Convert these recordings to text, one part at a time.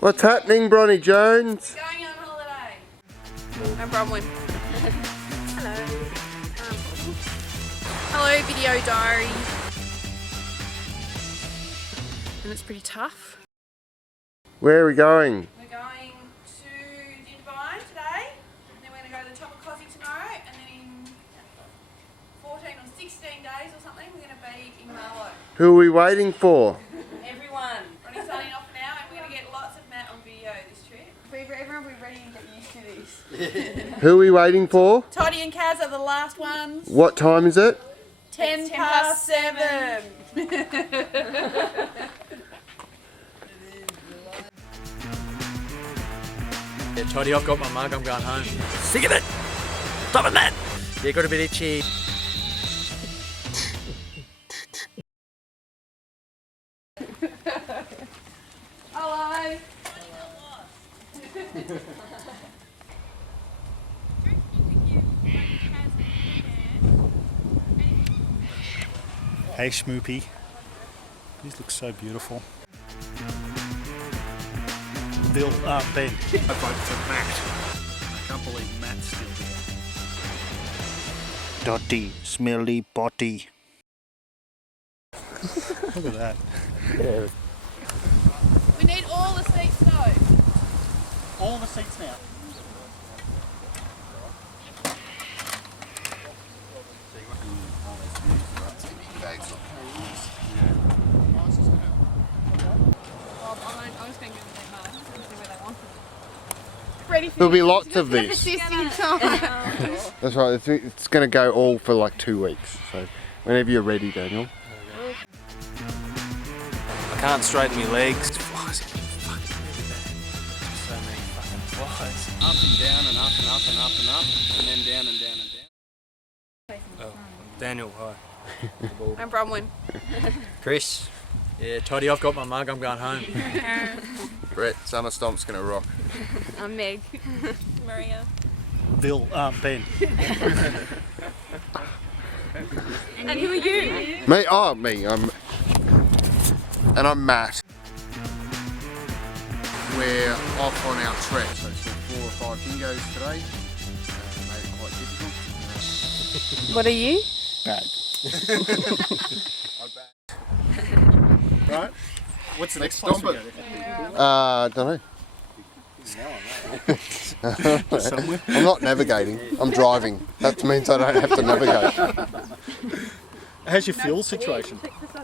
What's happening, Bronny Jones? We're going on holiday. I'm Bronwyn. Hello. Hello, video diary. And it's pretty tough. Where are we going? We're going to Dindervine today, and then we're going to go to the top of Kosciusko tomorrow, and then in 14 or 16 days or something, we're going to be in Marlow. Who are we waiting for? Everyone. Ronnie's signing off now, and we're going to get lots of Matt on video this trip. Everyone will be ready to get used to this. Who are we waiting for? Toddy and Kaz are the last ones. What time is it? 10 past 7. Yeah, Toddy, I've got my mug, I'm going home. Sick of it! Stop it, man! Yeah, got a bit itchy. Hello! Hey Schmoopy, these look so beautiful. Ben. I vote for Matt. I can't believe Matt's still here. Dotty, smelly potty. Look at that. Yeah. We need all the seats though. All the seats now. I'm just going to give them their mark and see where they want it. Ready for There'll be lots of these. persisting time. That's right, it's going to go all for like 2 weeks. So whenever you're ready, Daniel. I can't straighten my legs. Flies are fucking really bad. So many fucking flies. Up and down and up and up and up and up, and then down and down and down. Oh, Daniel, hi. I'm Bronwyn. Chris. Yeah, Toddy, I've got my mug, I'm going home. Brett, Summer Stomp's gonna rock. I'm Meg. Maria. Ben. And who are you? Me? Oh, me. And I'm Matt. We're off on our trek, so it's 4 or 5 dingoes today. Made it quite difficult. What are you? Bad. Right? What's the next Stomp place we it. go to? Don't know. Somewhere. I'm not navigating. I'm driving. That means I don't have to navigate. How's your fuel situation? It's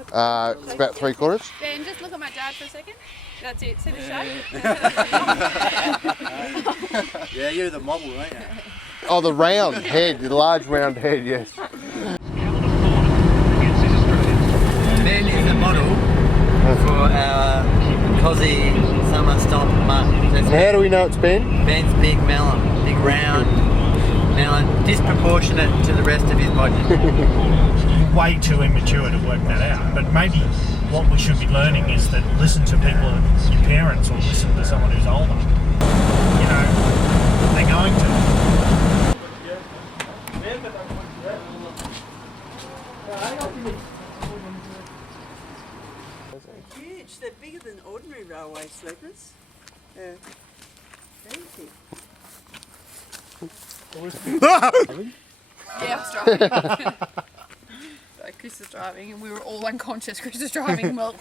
about 3/4. Ben, just look at my dad for a second. That's it. See the shape? Yeah, you're the model, ain't you? Oh, the round head, the large round head, yes. Ben is the model for our Cosy Summer Stomp mug. So And how do we know it's Ben? Ben's big melon, big round melon, disproportionate to the rest of his body. Way too immature to work that out, but maybe what we should be learning is that listen to people, your parents, or listen to someone who's older. You know, they're going to. Huge. They're bigger than ordinary railway sleepers. Very big. Yeah, I was driving. So Chris is driving, and we were all unconscious. Chris is driving. Well.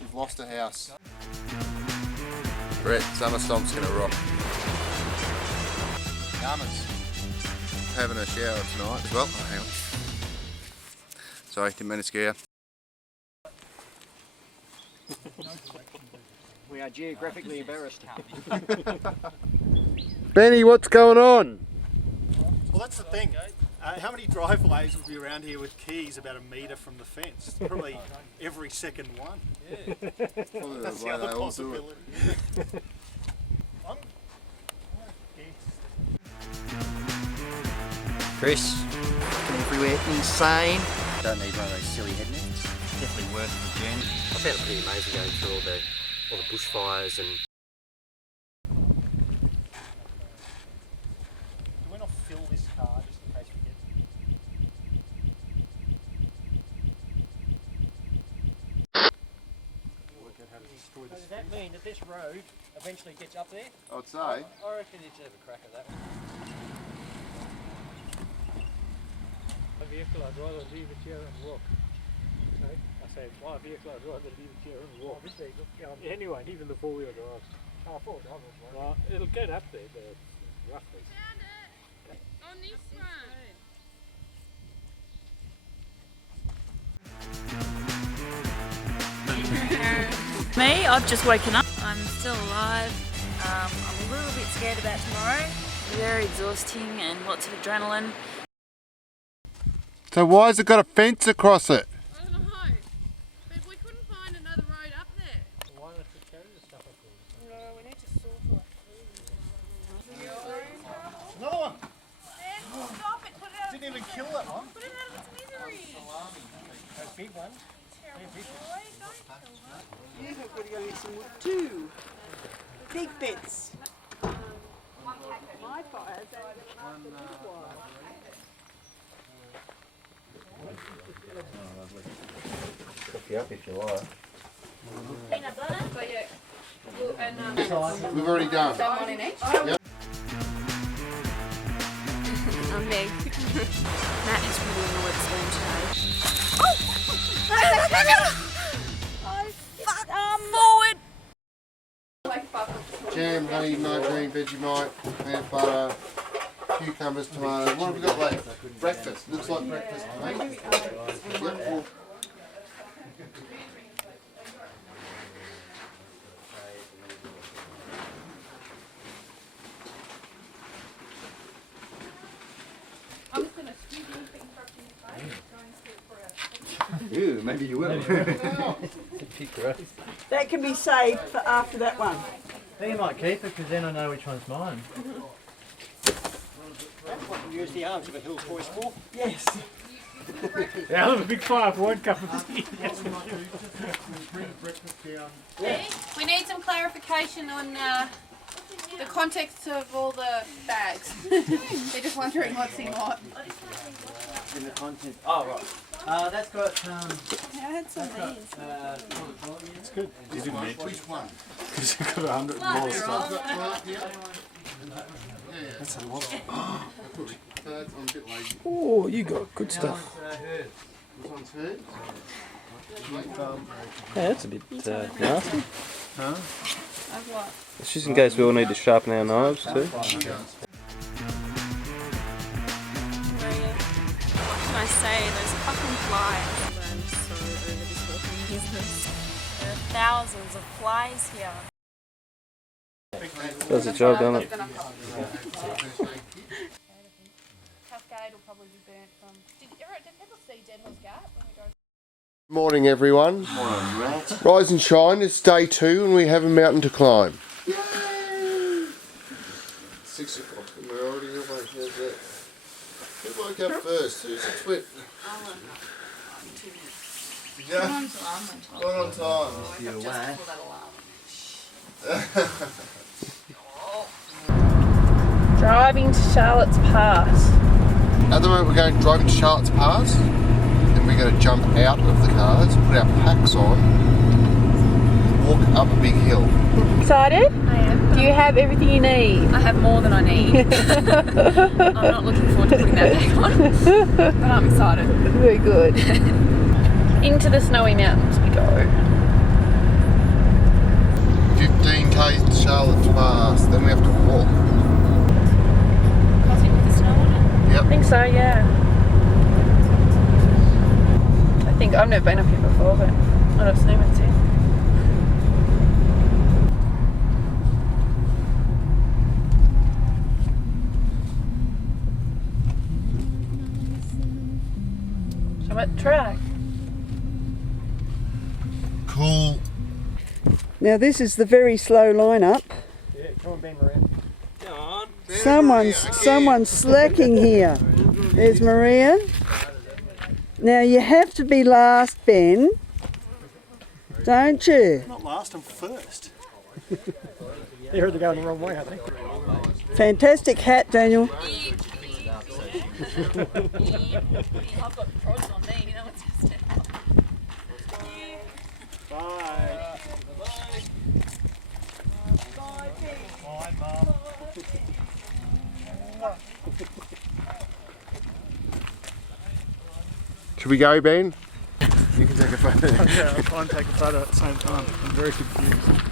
You've lost a house. Brett, Summer Stomp's gonna rock. Yamas. Having a shower tonight as well. Oh, hang on. Sorry, didn't mean to scare you. We are geographically embarrassed. Benny, what's going on? Well, that's the thing. How many driveways would be around here with keys about a metre from the fence? Probably every second one. Probably That's the the way other they all do it. possibility. Chris. Coming for we're insane. Don't need one of those silly head nets. Definitely worth the journey. I found it pretty amazing going through all the bushfires and. Do we not fill this car just in case we get Does that mean that this road eventually gets up there? I'd say. I reckon you should have a crack at that one. My vehicle, I'd rather leave it here and walk. Okay? I say, my vehicle, I'd rather leave it here and walk. This vehicle? Yeah, anyone, even the four-wheel drive. Oh, four-wheel drive. Well, it'll get up there, but roughly. Found it! On this one! Me, I've just woken up. I'm still alive. I'm a little bit scared about tomorrow. Very exhausting and lots of adrenaline. So why has it got a fence across it? I don't know, but we couldn't find another road up there. Why not just carry the stuff up there? No, we need to sort it. Another one! Stop it! Put it out Didn't even kill that one. Put it out of its misery! Those big ones. Terrible boy, don't kill her. Yeah, I've got to go get some wood too. Big bits. My fire's only after this while. Cook you up if you like. Peanut butter? So yeah, well, and We've already done. one in each. Yep. I'm Meg. Matt is really annoyed at Stomp today. Forward! Jam, honey, margarine, Vegemite, peanut butter, cucumbers, tomatoes. What have we got left? Breakfast. Looks like breakfast, mate. Yep. I'm just gonna scoop anything from your face. Go and sit for a Ew, maybe you will. That can be saved for after that one. I think I might keep it because then I know which one's mine. Use the arms of a Hills Boys for. Yes. Yeah, I'll have a big fire for one cup of tea. We need some clarification on the context of all the bags. They're just wondering what's in what. In the content. Oh, right. That's got I had some of these. It's good. You didn't need Which one? Because you've got 100 more stuff. That's a lot. I'm a bit lazy. Oh, you got good stuff. This one's hers. Yeah, that's a bit nasty. Of what? It's just in case we all need to sharpen our knives too. What can I say? Those fucking flies. I'm so over this walking business. There are thousands of flies here. Does the job, doesn't it? Cascade will probably be burnt from. Did people see Dead Horse Gap when we drove? Morning, everyone. Rise and shine. It's day 2 and we have a mountain to climb. 6 o'clock and we're already awake. How's that? Who woke up first? Who's the twit? Yeah. Right on time. you away. Driving to Charlotte's Pass. At the moment we're driving to Charlotte's Pass. Then we're going to jump out of the cars, put our packs on, walk up a big hill. Excited? I am. Do you have everything you need? I have more than I need. I'm not looking forward to putting that back on, but I'm excited. Very good. Into the snowy mountains we go. 15k to Charlotte's Pass, then we have to walk. Crossing with the snow on it? Yep. I think so, yeah. I think I've never been up here before, but I'd assume it's here. So I'm at the track. Cool. Now this is the very slow lineup. Yeah, come on, Ben Maria. Someone's slacking here. There's Maria. Now you have to be last, Ben. Don't you? Not last, I'm first. They heard they're going the wrong way, I think. Fantastic hat, Daniel. I've got prods on me, no one's going to step up. Bye. Bye, Mum. Should we go, Ben? You can take a photo. Yeah, I'll try and take a photo at the same time. I'm very confused.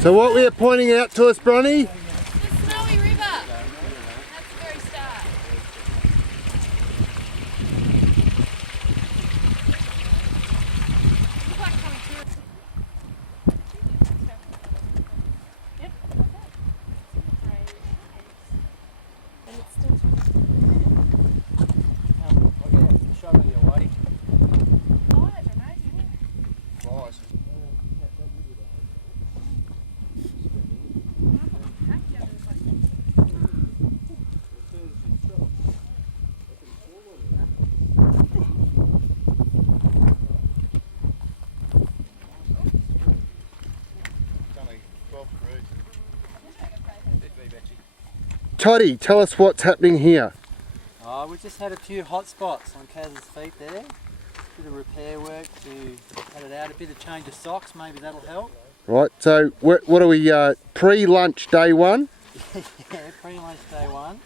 So what we are pointing out to us, Bronny? The Snowy River. That's the very start. Looks like coming through. Yep, like that. And it's still Show me your way. oh, that's amazing. Right. Toddy, tell us what's happening here. Oh, we just had a few hot spots on Kaz's feet there. Bit of repair work to cut it out. A bit of change of socks, maybe that'll help. Right, so what are we, pre-lunch day one? Yeah, pre-lunch day one.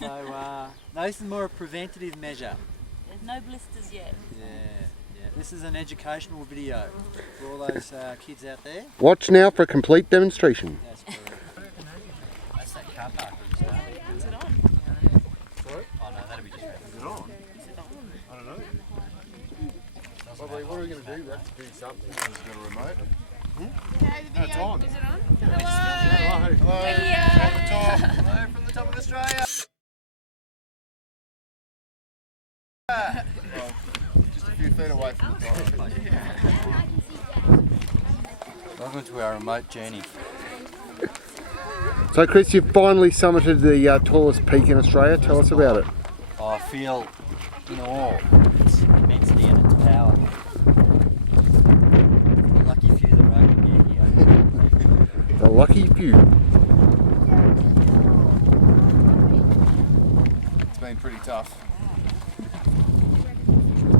So this is more a preventative measure. There's no blisters yet. Yeah. This is an educational video for all those kids out there. Watch now for a complete demonstration. That's correct. That's that car park. Is it on? Oh no, that'll be just Is it on? Is it on? I don't know. What are we going to do? We have to do something. It's got a remote. Okay, the video, it's on. is it on? Hello. Hello. We're here. Hello from the top of Australia. Just a few feet away from the top. Welcome to our remote journey. So Chris, you've finally summited the tallest peak in Australia. Tell us about it. I feel in awe of its immensity and its power. The lucky few that were able to get here. The lucky few. It's been pretty tough.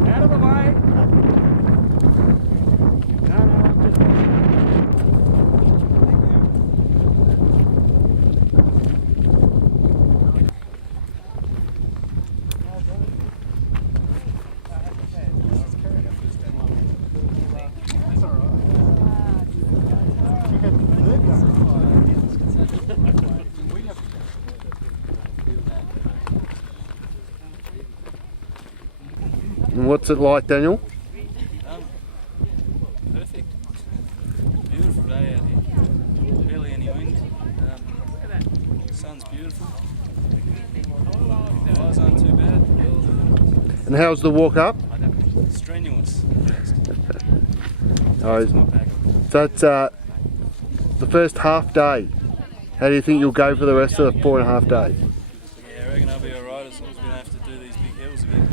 Out of the way. No, I'm just And what's it like, Daniel? Perfect. Beautiful day out here. Barely any wind. The sun's beautiful. The eyes aren't too bad. And how's the walk up? Strenuous. Oh, so it's the first half day. How do you think you'll go for the rest of the 4.5 days? Yeah, I reckon I'll be alright as long as we don't have to do these big hills again.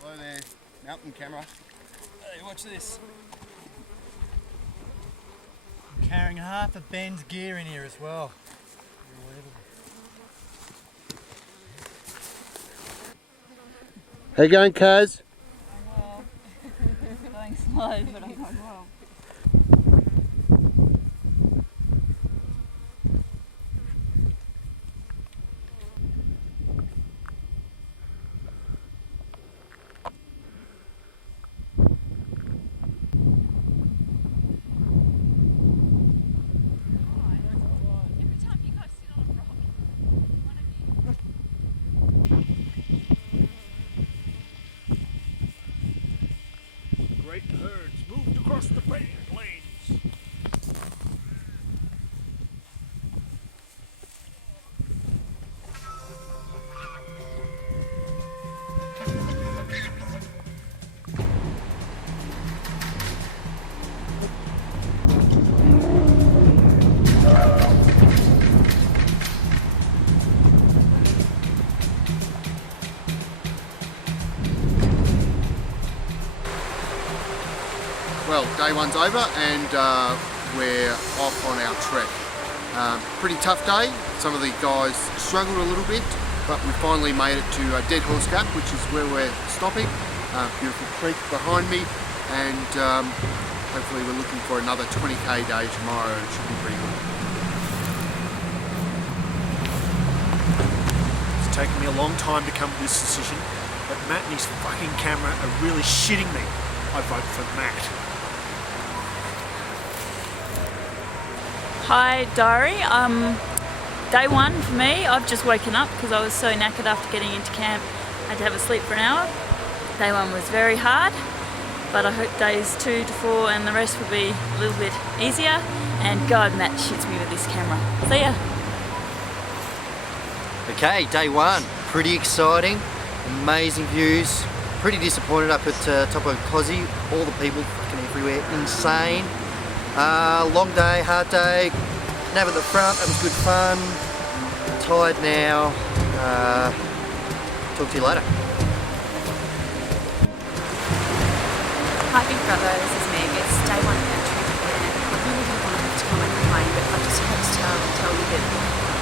Hello there, mountain camera. Hey, watch this. I'm carrying half of Ben's gear in here as well. How you going, Kaz? Well, going slow, but I'm going well. Every time you guys sit on a rock, one of you. Great herds moved across the plains. Well, day one's over and we're off on our trek. Pretty tough day. Some of the guys struggled a little bit, but we finally made it to Dead Horse Gap, which is where we're stopping. Beautiful creek behind me, and hopefully we're looking for another 20k day tomorrow. It should be pretty good. It's taken me a long time to come to this decision, but Matt and his fucking camera are really shitting me. I vote for Matt. Hi diary, day one for me. I've just woken up because I was so knackered after getting into camp. I had to have a sleep for an hour. Day one was very hard, but I hope days 2 to 4 and the rest will be a little bit easier. And God, Matt shits me with this camera. See ya. Okay, day one. Pretty exciting. Amazing views. Pretty disappointed up at top of Kosci. All the people fucking everywhere. Insane. Long day, hard day. Nav at the front, that was good fun. Tired now. Talk to you later. Hi Big Brother, this is Meg. It's day one of our trip and I really didn't want to come and complain, but I just had to tell you that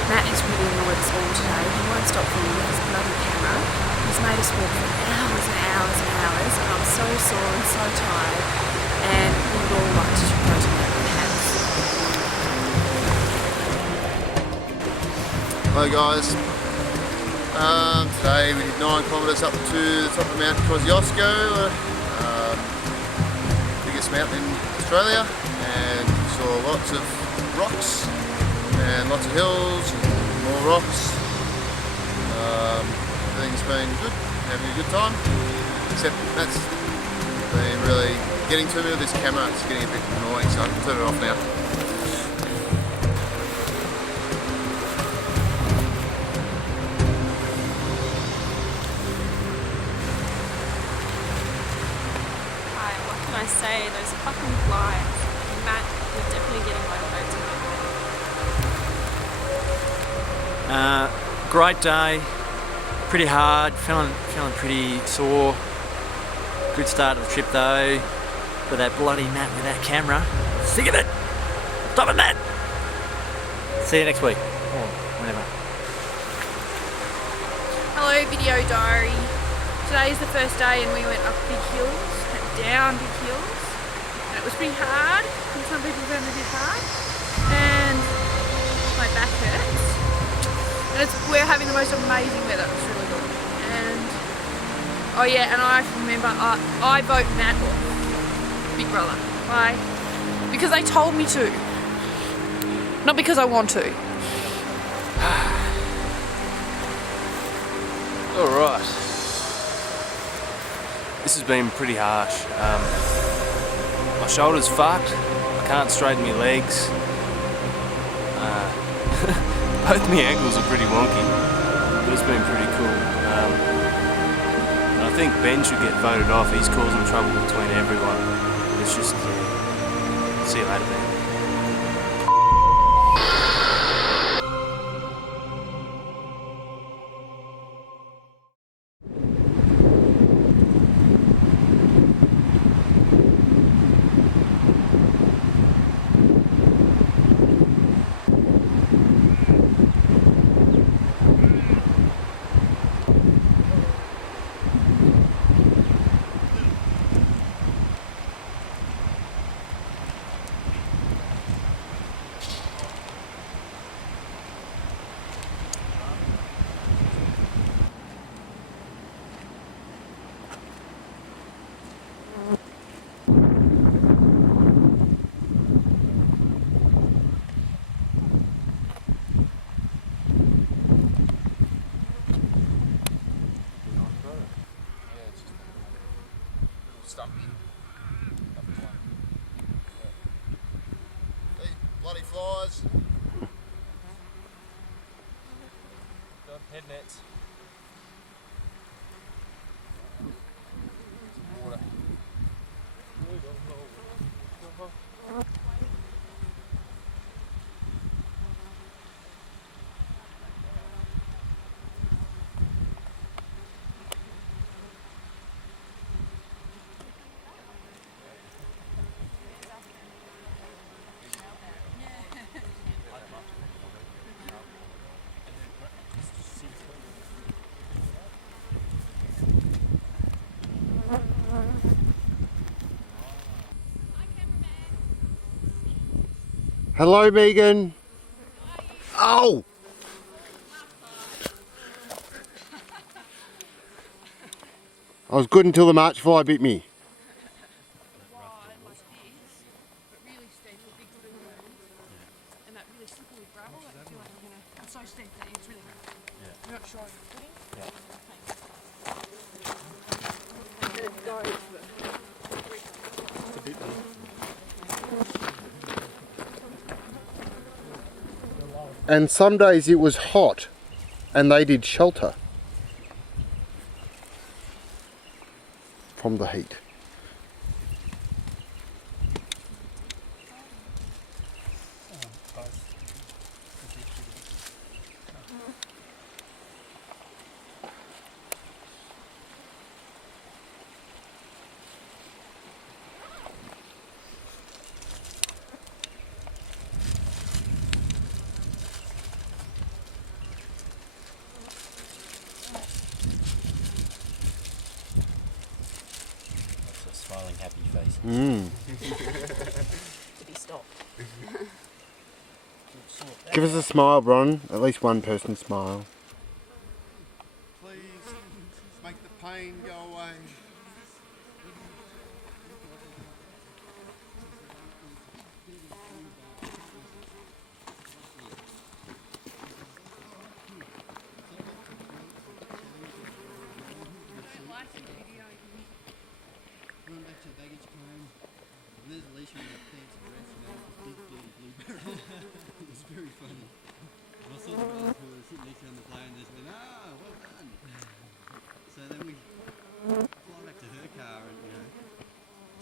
Matt has really annoyed us all today. He won't stop filming with his bloody camera. He's made us walk for hours and hours and hours, and I'm so sore and so tired, and we would all like to go to Matt perhaps. Hello guys. Today we did 9 kilometres up to the top of Mt Kosciusko, biggest mountain in Australia, and saw lots of rocks and lots of hills and more rocks. Everything's been good, having a good time, except that's been really getting to me with this camera. It's getting a bit annoying, so I can turn it off now. What can I say? Those fucking flies. Matt, you're definitely getting my vote tonight. Great day. Pretty hard. Feeling pretty sore. Good start of the trip though. But that bloody Matt with that camera. Sick of it. Stop it, Matt. See you next week. Or whenever. Hello video diary. Today is the first day and we went up big hills and down big hills. And it was pretty hard. And some people found it a bit hard. And my back hurts. And we're having the most amazing weather. It's really good. And oh yeah, and I remember I vote Matt off Big Brother. Why? Because they told me to. Not because I want to. Alright. This has been pretty harsh. My shoulder's fucked. I can't straighten my legs. Both my ankles are pretty wonky, but it's been pretty cool. And I think Ben should get voted off. He's causing trouble between everyone. It's just, see you later, Ben. Stumpy. Bloody flies. Got head nets. Water. Hello, Megan. Oh! I was good until the March fly bit me. And some days it was hot and they did shelter from the heat. Smiling, happy face. Did he stop? Give us a smile, Bron. At least one person smile. Please make the pain go away. Went back to the baggage claim, and there's Alicia with her pants and dress, and that was a big dirty blueberry. It was very funny. And I saw the guys who were sitting next to her on the plane, and they just went, "Ah, well done." So then we fly back to her car and, you know,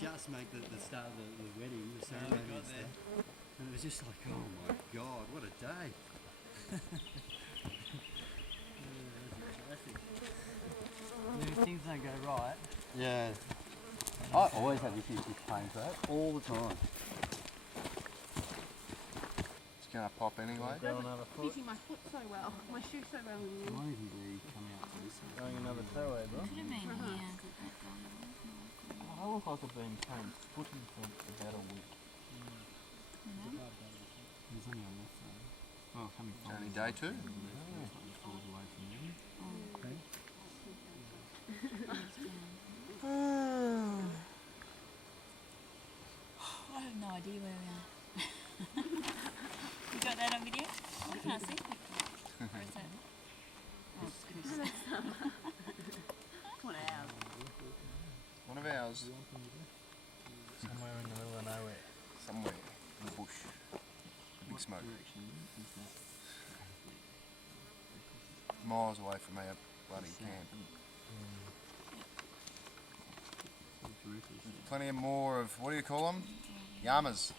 just make the start of the wedding, the ceremony and stuff. And it was just like, oh my God, what a day. Things don't go right. Yeah. I always have issues with planes, right? All the time. It's gonna pop anyway. Go another foot. Fitting my foot so well, my shoe so well. Might even be coming out to this side. Going another toe over. Could have been here. I look like I've been playing footy for about a week. He's only on that side. Well, coming from Only day two. falls away from you. Okay. I have no idea where we are. You got that on video? I can't see. Where is that? Oh, goodness. One hour. One of ours. Somewhere in the middle of nowhere. Somewhere in the bush. Big smoke. Miles away from our bloody camp. Plenty of more of, what do you call them? Yamas.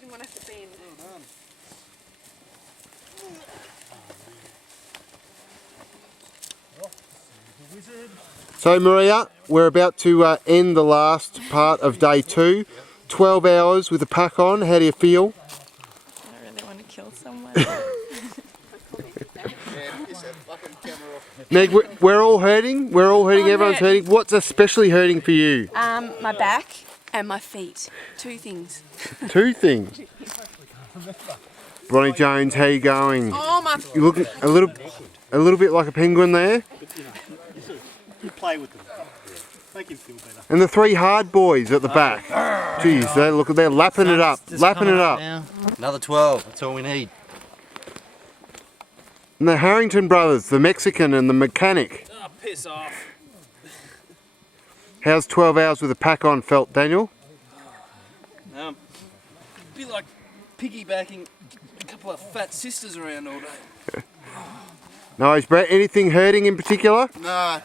Didn't want to have to bend. So Maria, we're about to end the last part of day 2. 12 hours with the pack on. How do you feel? I really want to kill someone. Meg, we're all hurting. We're all hurting. Everyone's hurting. What's especially hurting for you? My back and my feet. 2 things. 2 things. Bronny Jones, how you going? Oh my. You look a little bit like a penguin there. You play with them. Make him feel better. And the three hard boys at the back. Jeez, they're lapping it up, lapping it up. Another 12, that's all we need. And the Harrington brothers, the Mexican and the mechanic. Oh, piss off. How's 12 hours with a pack on felt, Daniel? Be like piggybacking a couple of fat sisters around all day. Nice, Brett. Anything hurting in particular? Nah,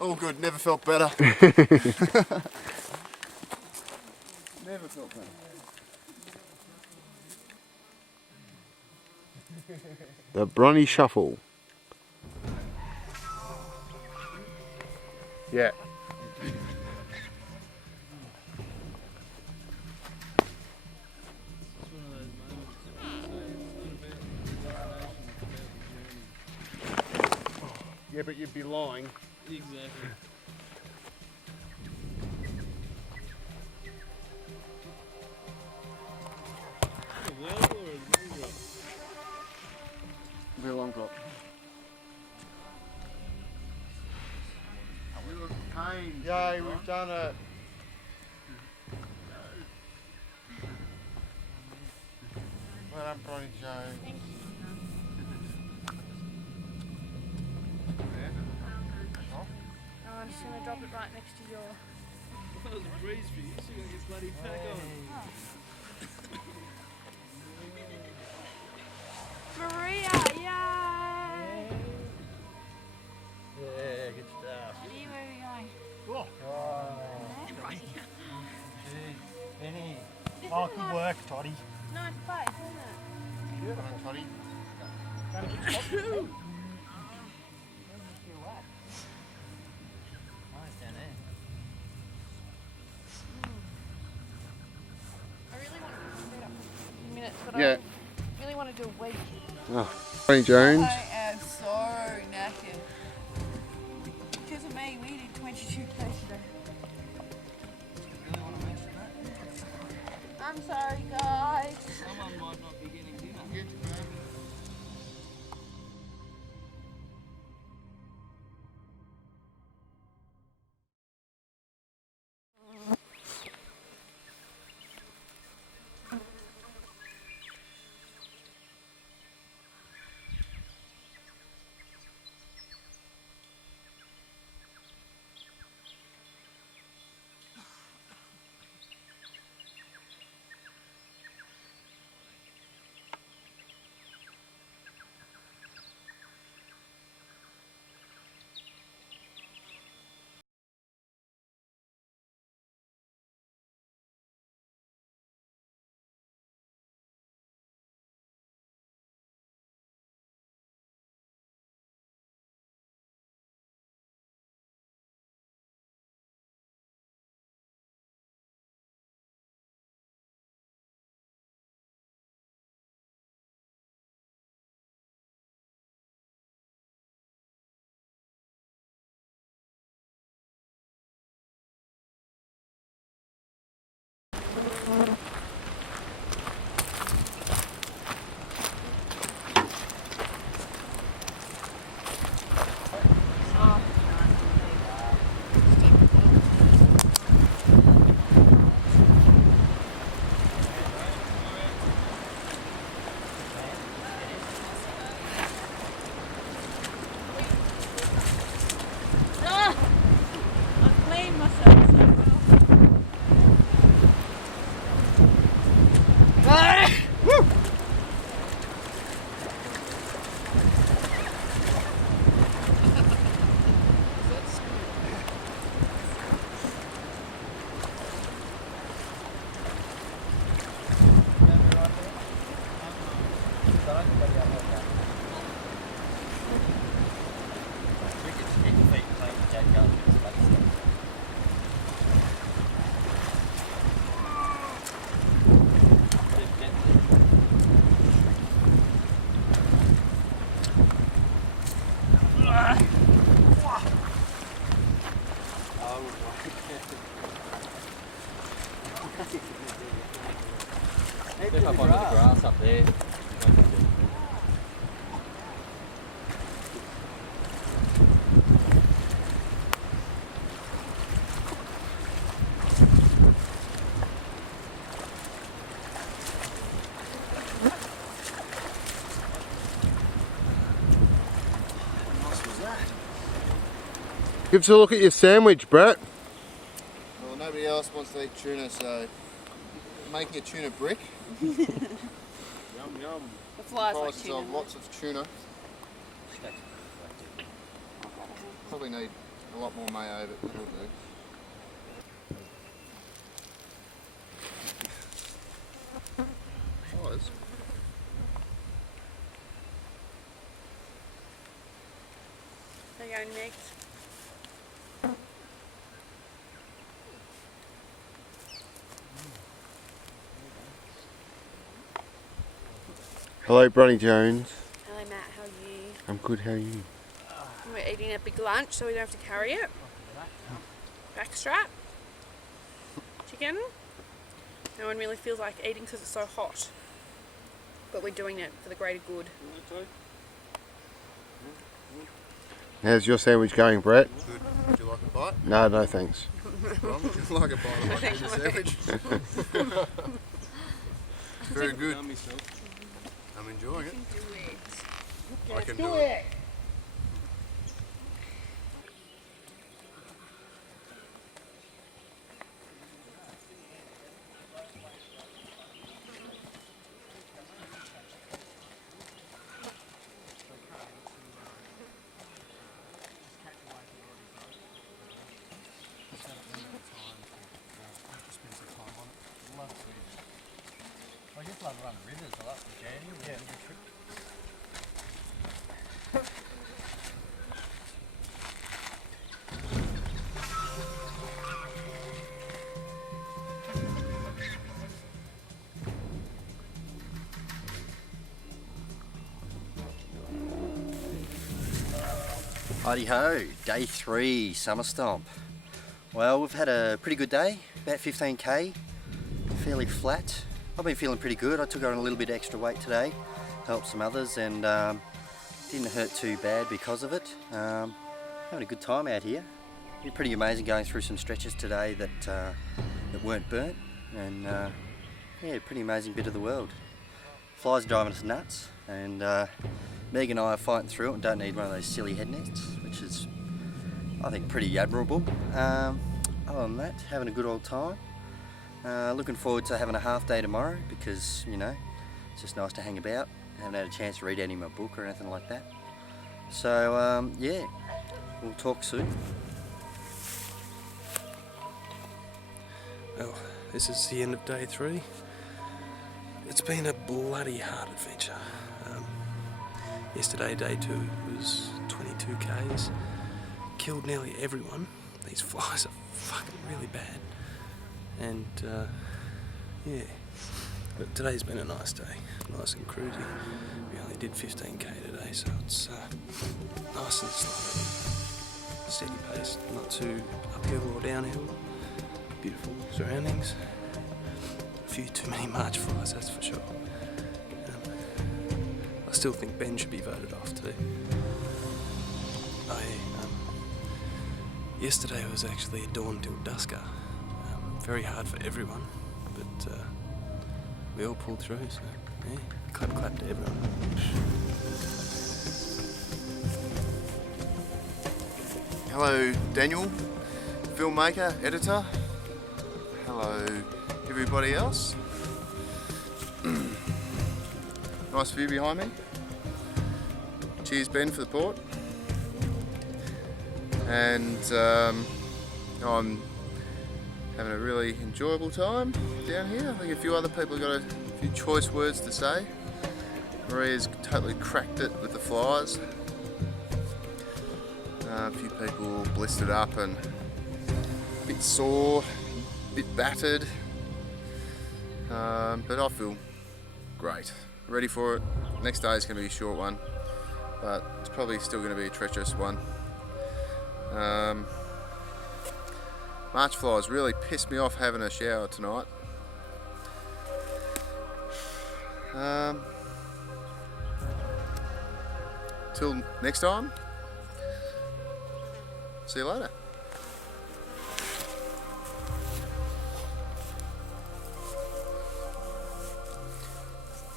all good. Never felt better. Never felt better. The Bronny Shuffle. Yeah. Yeah, but you'd be lying. Exactly. A well or a long drop? Very long drop. Yay, we've done it. Well done, Bronny Jones. I'm just gonna drop it right next to your. That was a breeze for you, so you got your bloody pack on. Maria, yay! Yeah, good stuff. Where are we going? Oh. Benny. Oh, good work, Toddy. Nice place, isn't it? Good on, Toddy. I really want to speed up for 15 minutes, but Yeah. I really want to do a week. Oh, Bronny Jones. I am so knackered. Because of me, we did 22 k's today. I'm sorry, guys. Someone might not be getting dinner. Step up onto the grass up there. Give us a look at your sandwich, Brett. Well, nobody else wants to eat tuna, so making a tuna brick. Yum yum. The flies like Prices tuna. of lots of tuna. Probably need a lot more mayo, but it'll do. Flies. There you go, next. Hello, Bronny Jones. Hello, Matt. How are you? I'm good. How are you? We're eating a big lunch, so we don't have to carry it. Backstrap. Chicken. No one really feels like eating because it's so hot. But we're doing it for the greater good. How's your sandwich going, Brett? Good. Would you like a bite? No, no thanks. Ron, would you like a bite of my tuna sandwich? It's very good. I'm enjoying it. I can do it. I just love running rivers. I like the journey. Yeah, the trip. Righty ho, day 3, summer stomp. Well, we've had a pretty good day, about 15k, fairly flat. I've been feeling pretty good. I took on a little bit extra weight today, helped some others, and didn't hurt too bad because of it. Having a good time out here. It's pretty amazing going through some stretches today that weren't burnt, and yeah, pretty amazing bit of the world. Flies driving us nuts, and Meg and I are fighting through it and don't need one of those silly head nets, which is, I think, pretty admirable. Other than that, having a good old time. Looking forward to having a half day tomorrow because, you know, it's just nice to hang about. I haven't had a chance to read any of my book or anything like that. So, yeah, we'll talk soon. Well, this is the end of day 3. It's been a bloody hard adventure. Yesterday, day 2, was 22 k's. Killed nearly everyone. These flies are fucking really bad. And yeah, but today's been a nice day, nice and cruisy. We only did 15k today, so it's nice and slow, steady pace, not too uphill or downhill. Beautiful surroundings. A few too many March flies, that's for sure. I still think Ben should be voted off too. Yesterday was actually a dawn till dusker. Very hard for everyone, but we all pulled through, so yeah, clap clap to everyone. Hello, Daniel, filmmaker, editor. Hello, everybody else. Nice view behind me. Cheers, Ben, for the port. And I'm having a really enjoyable time down here. I think a few other people have got a few choice words to say. Maria's totally cracked it with the flies. A few people blistered up and a bit sore, a bit battered. But I feel great. Ready for it. Next day is going to be a short one, but it's probably still going to be a treacherous one. March flies really pissed me off having a shower tonight. Till next time, see you later.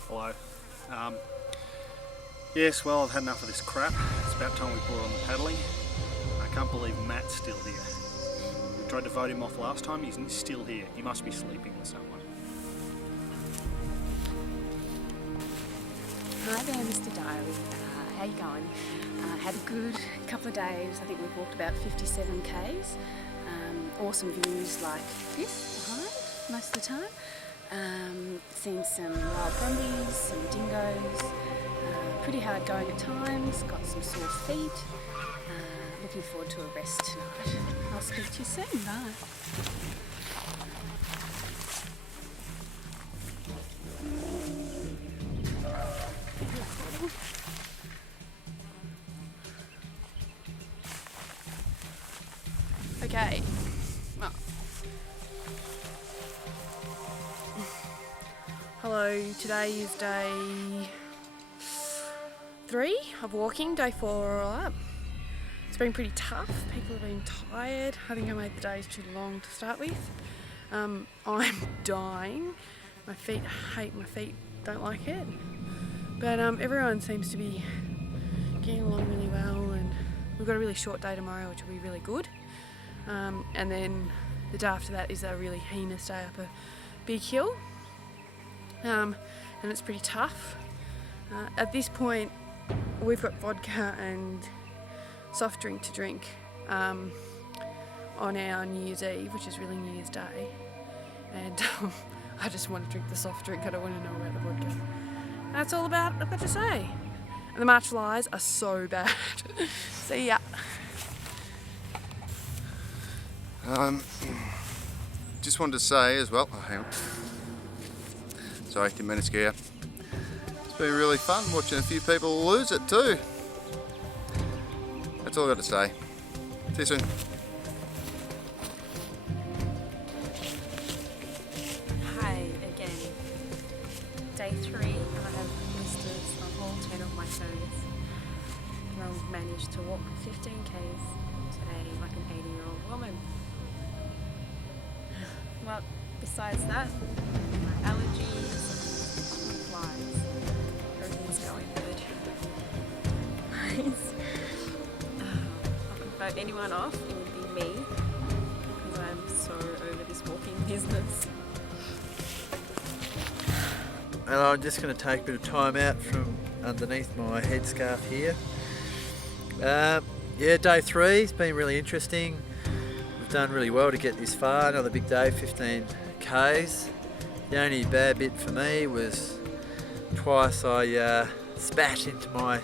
Hello. Yes, well, I've had enough of this crap. It's about time we brought on the paddling. can't believe Matt's still here. We tried to vote him off last time, he's still here. He must be sleeping with someone. Hi there, Mr. Diary. How you going? Had a good couple of days. I think we've walked about 57 k's. Awesome views like this behind most of the time. Seen some wild brumbies, some dingoes. Pretty hard going at times. Got some sore feet. Looking forward to a rest tonight. I'll speak to you soon. Bye. Okay. Oh. Hello, today is day 3 of walking, day 4 all up. It's been pretty tough, people have been tired. I think I made the days too long to start with. I'm dying. My feet hate my feet, don't like it. But everyone seems to be getting along really well, and we've got a really short day tomorrow, which will be really good. And then the day after that is a really heinous day up a big hill, and it's pretty tough. At this point we've got vodka and soft drink to drink on our New Year's Eve, which is really New Year's Day, and I just want to drink the soft drink, I don't want to know about the vodka. That's all about I've got to say. And the March flies are so bad. See ya. Just wanted to say as well, hang on. Sorry, didn't mean to scare you. It's been really fun watching a few people lose it too. That's all I've got to say. See you soon. Hi again. Day 3 and I have blisters on all 10 of my toes. And I've managed to walk 15 k's today like an 80-year-old woman. Well, besides that, my allergies, flies, everything's going good. Nice. I could vote anyone off, it would be me, because I'm so over this walking business. And I'm just going to take a bit of time out from underneath my headscarf here. Yeah, day 3 has been really interesting. We've done really well to get this far. Another big day, 15 k's. The only bad bit for me was twice I spat into my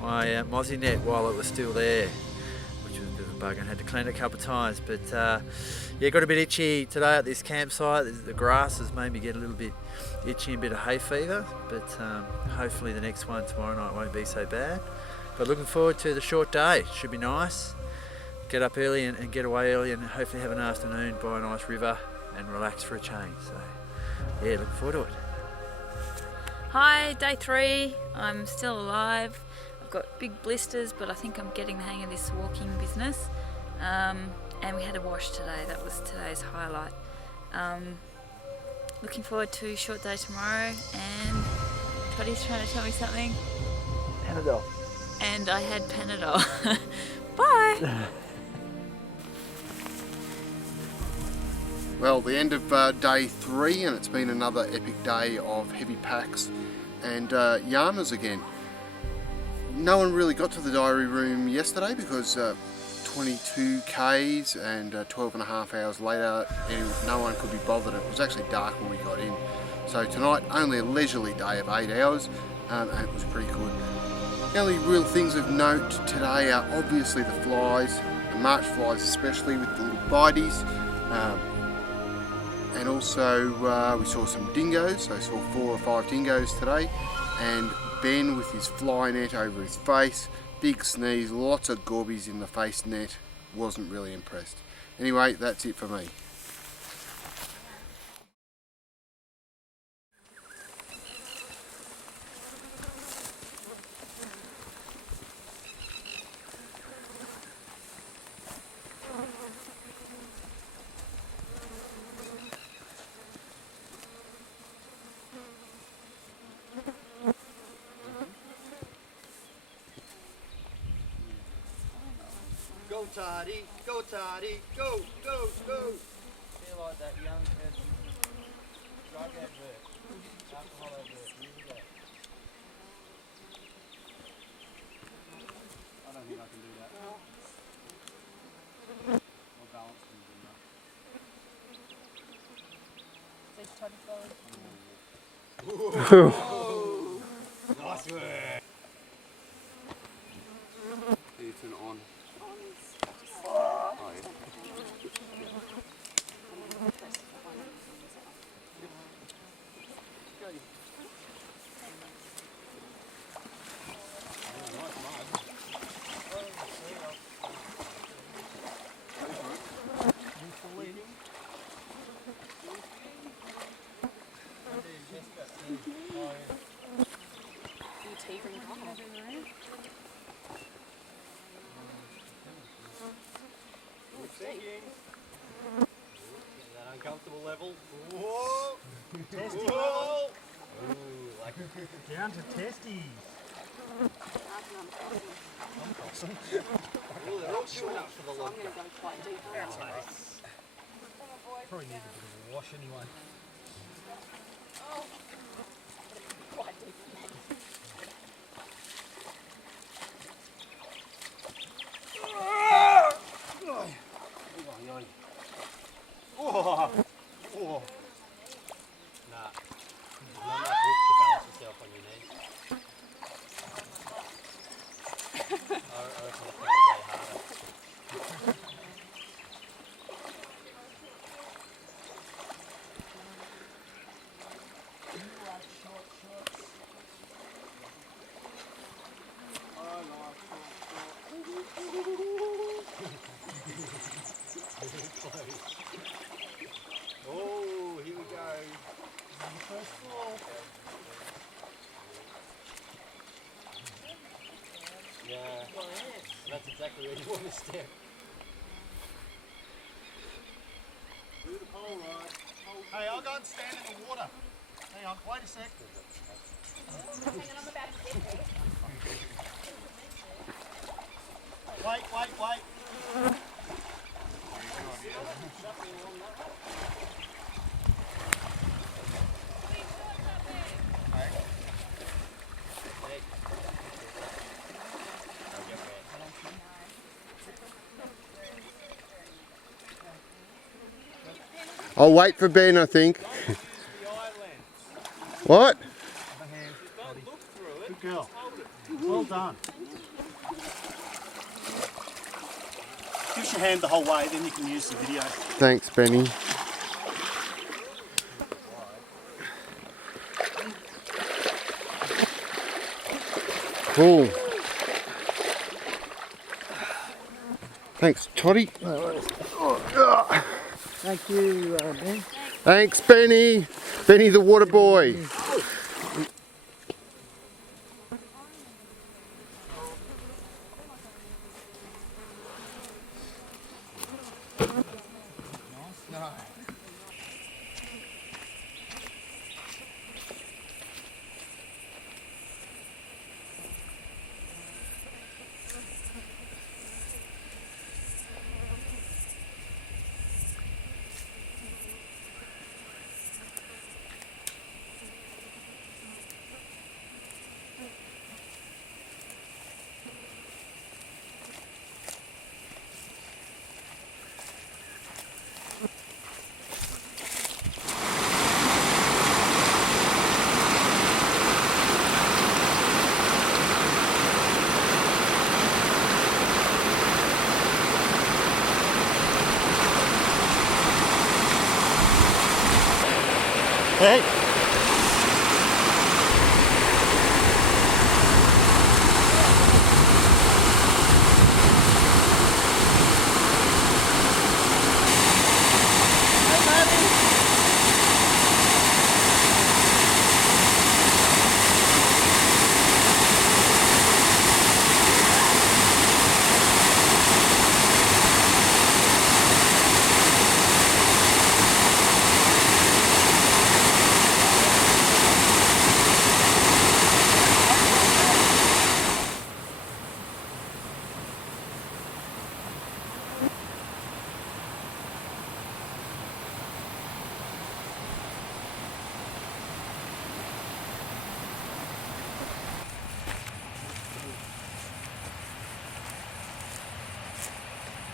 mozzie net while it was still there, which was a bit of a bug and had to clean it a couple of times. But yeah, got a bit itchy today at this campsite. The grass has made me get a little bit itchy and a bit of hay fever, but hopefully the next one tomorrow night won't be so bad. But looking forward to the short day. Should be nice. Get up early and get away early, and hopefully have an afternoon by a nice river and relax for a change. So yeah, looking forward to it. Hi, day 3. I'm still alive. I've got big blisters, but I think I'm getting the hang of this walking business. And we had a wash today. That was today's highlight. Looking forward to a short day tomorrow. And Toddy's trying to tell me something. Panadol. And I had Panadol. Bye. Well, the end of day 3, and it's been another epic day of heavy packs and Yamas again. No one really got to the diary room yesterday because 22 k's and 12 and a half hours later, and no one could be bothered. It was actually dark when we got in. So tonight, only a leisurely day of 8 hours, and it was pretty good. The only real things of note today are obviously the flies, the March flies especially with the little bites. And also we saw some dingoes, so I saw 4 or 5 dingoes today, and Ben with his fly net over his face, big sneeze, lots of gorbies in the face net, wasn't really impressed. Anyway, that's it for me. Go Toddy, go Toddy, go, go, go. Feel like that young person drug advert, alcohol advert, years ago. I don't think I can do that. My balance can do that. Nice work. Do you turn it on? Oh, yeah. That uncomfortable level. Whoa! Testy level. Ooh, like down to testes. Ooh, they're all showing up for the log. I'm going to go quite deep. Nice. Probably need a bit of a wash anyway. Quite deep. Oh, oh. Nah, not enough width to balance yourself on your knees. I reckon it's going to go harder. Oh, here we go. On the first floor. Yeah, that's exactly where you want to step. Do the pole ride. Hey, I'll go and stand in the water. Hang on, wait a sec. Wait. I'll wait for Ben, I think. What? Good girl. Well done. Give us your hand the whole way, then you can use the video. Thanks, Benny. Cool. Thanks, Toddy. Thank you, Ben. Thanks, Benny. Benny the water boy. Hey.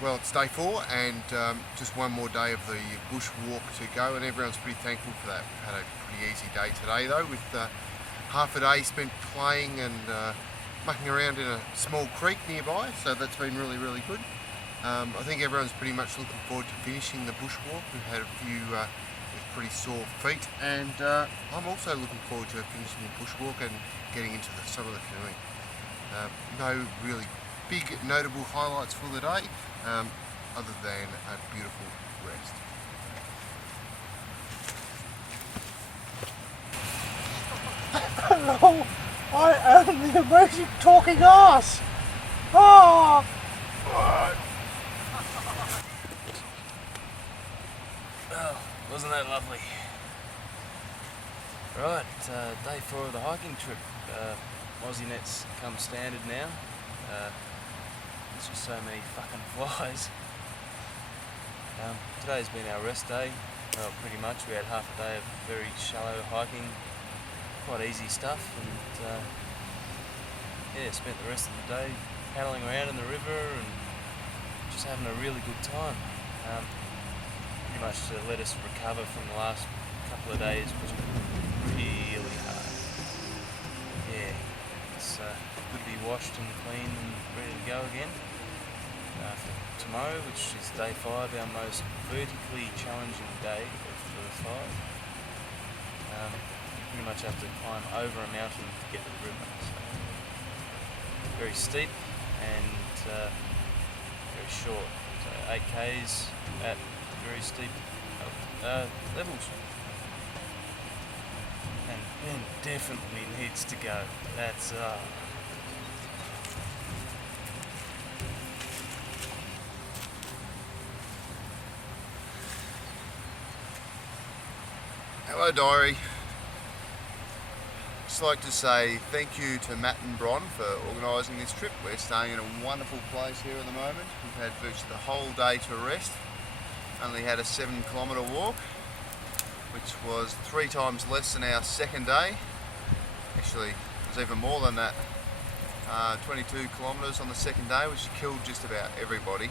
well, it's day 4 and just one more day of the bush walk to go, and everyone's pretty thankful for that. We've had a pretty easy day today though, with half a day spent playing and mucking around in a small creek nearby, so that's been really, really good. I think everyone's pretty much looking forward to finishing the bushwalk. We've had a few with pretty sore feet, and I'm also looking forward to finishing the bushwalk and getting into some of the canoeing. No really big notable highlights for the day, other than a beautiful rest. Hello, I am the amazing talking ass. Ah! Oh, wasn't that lovely? Right, day 4 of the hiking trip. Aussie nets come standard now. There's just so many fucking flies. Today's been our rest day. Well, pretty much. We had half a day of very shallow hiking, quite easy stuff, and yeah, spent the rest of the day paddling around in the river and just having a really good time. Pretty much to let us recover from the last couple of days, which was really hard. Yeah, it's good to be washed and clean and ready to go again. For tomorrow, which is day 5, our most vertically challenging day of the 5. You pretty much have to climb over a mountain to get to the river. So, very steep and very short. So 8 k's at very steep levels. And Ben definitely needs to go. That's Hello diary. Just like to say thank you to Matt and Bron for organising this trip. We're staying in a wonderful place here at the moment. We've had virtually the whole day to rest. Only had a 7-kilometre walk, which was 3 times less than our second day. Actually, it was even more than that. 22 kilometres on the second day, which killed just about everybody.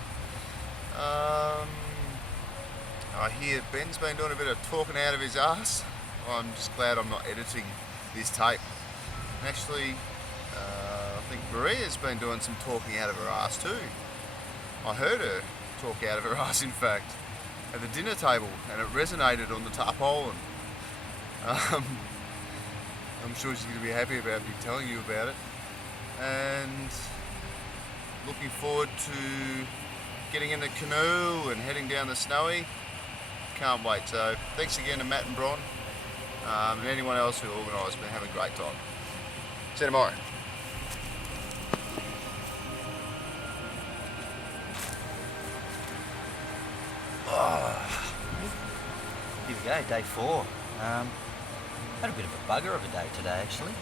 I hear Ben's been doing a bit of talking out of his ass. I'm just glad I'm not editing this tape. And actually, I think Maria's been doing some talking out of her ass too. I heard her talk out of her ass, in fact, at the dinner table, and it resonated on the tarpaulin. I'm sure she's going to be happy about me telling you about it. And looking forward to getting in the canoe and heading down the Snowy. Can't wait. So thanks again to Matt and Bron, and anyone else who organised. Been having a great time. See you tomorrow. Here we go, day 4. Had a bit of a bugger of a day today actually.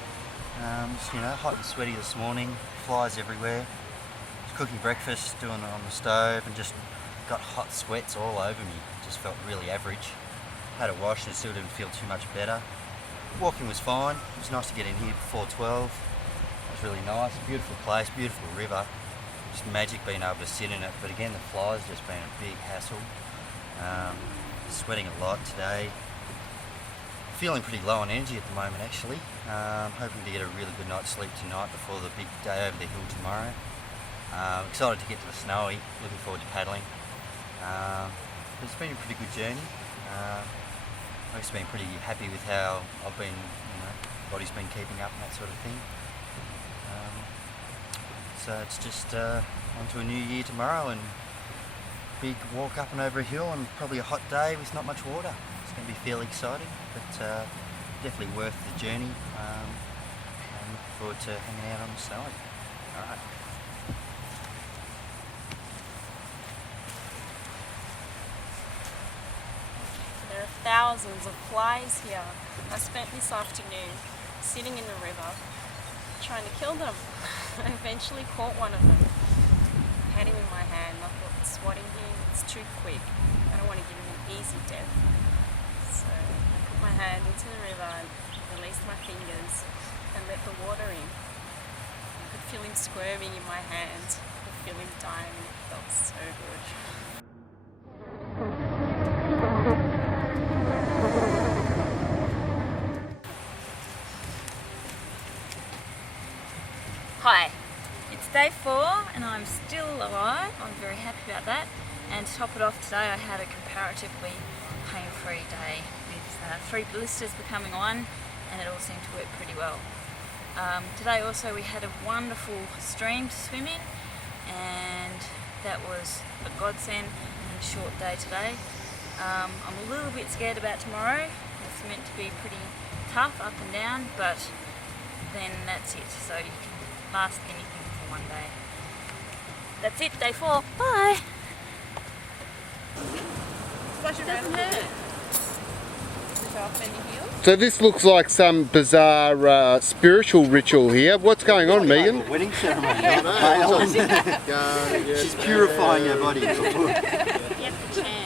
Just, hot and sweaty this morning, flies everywhere. Was cooking breakfast, doing it on the stove, and just got hot sweats all over me. Just felt really average. Had a wash and still didn't feel too much better. Walking was fine. It was nice to get in here before 12. It was really nice. Beautiful place, beautiful river. Just magic being able to sit in it. But again, the flies just been a big hassle. Sweating a lot today. Feeling pretty low on energy at the moment actually. Hoping to get a really good night's sleep tonight before the big day over the hill tomorrow. Excited to get to the Snowy. Looking forward to paddling. It's been a pretty good journey. I've just been pretty happy with how I've been, body's been keeping up and that sort of thing. So it's just on to a new year tomorrow, and big walk up and over a hill, and probably a hot day with not much water. It's going to be fairly exciting, but definitely worth the journey. I'm looking forward to hanging out on the Snowy. Alright. There are thousands of flies here. I spent this afternoon sitting in the river trying to kill them. I eventually caught one of them. I had him in my hand. I thought, swatting him, it's too quick. I don't want to give him an easy death. So I put my hand into the river and released my fingers and let the water in. I could feel him squirming in my hand. I could feel him dying. felt so good. Hi, it's day 4 and I'm still alive. I'm very happy about that. And to top it off today, I had a comparatively pain-free day with 3 blisters becoming 1, and it all seemed to work pretty well. Today also we had a wonderful stream to swim in, and that was a godsend and a short day today. I'm a little bit scared about tomorrow. It's meant to be pretty tough up and down, but then that's it. So you can last anything for one day. That's it, day 4. Bye! Doesn't hurt. So this looks like some bizarre spiritual ritual here. What's going on, Megan? Wedding ceremony. She's purifying her body.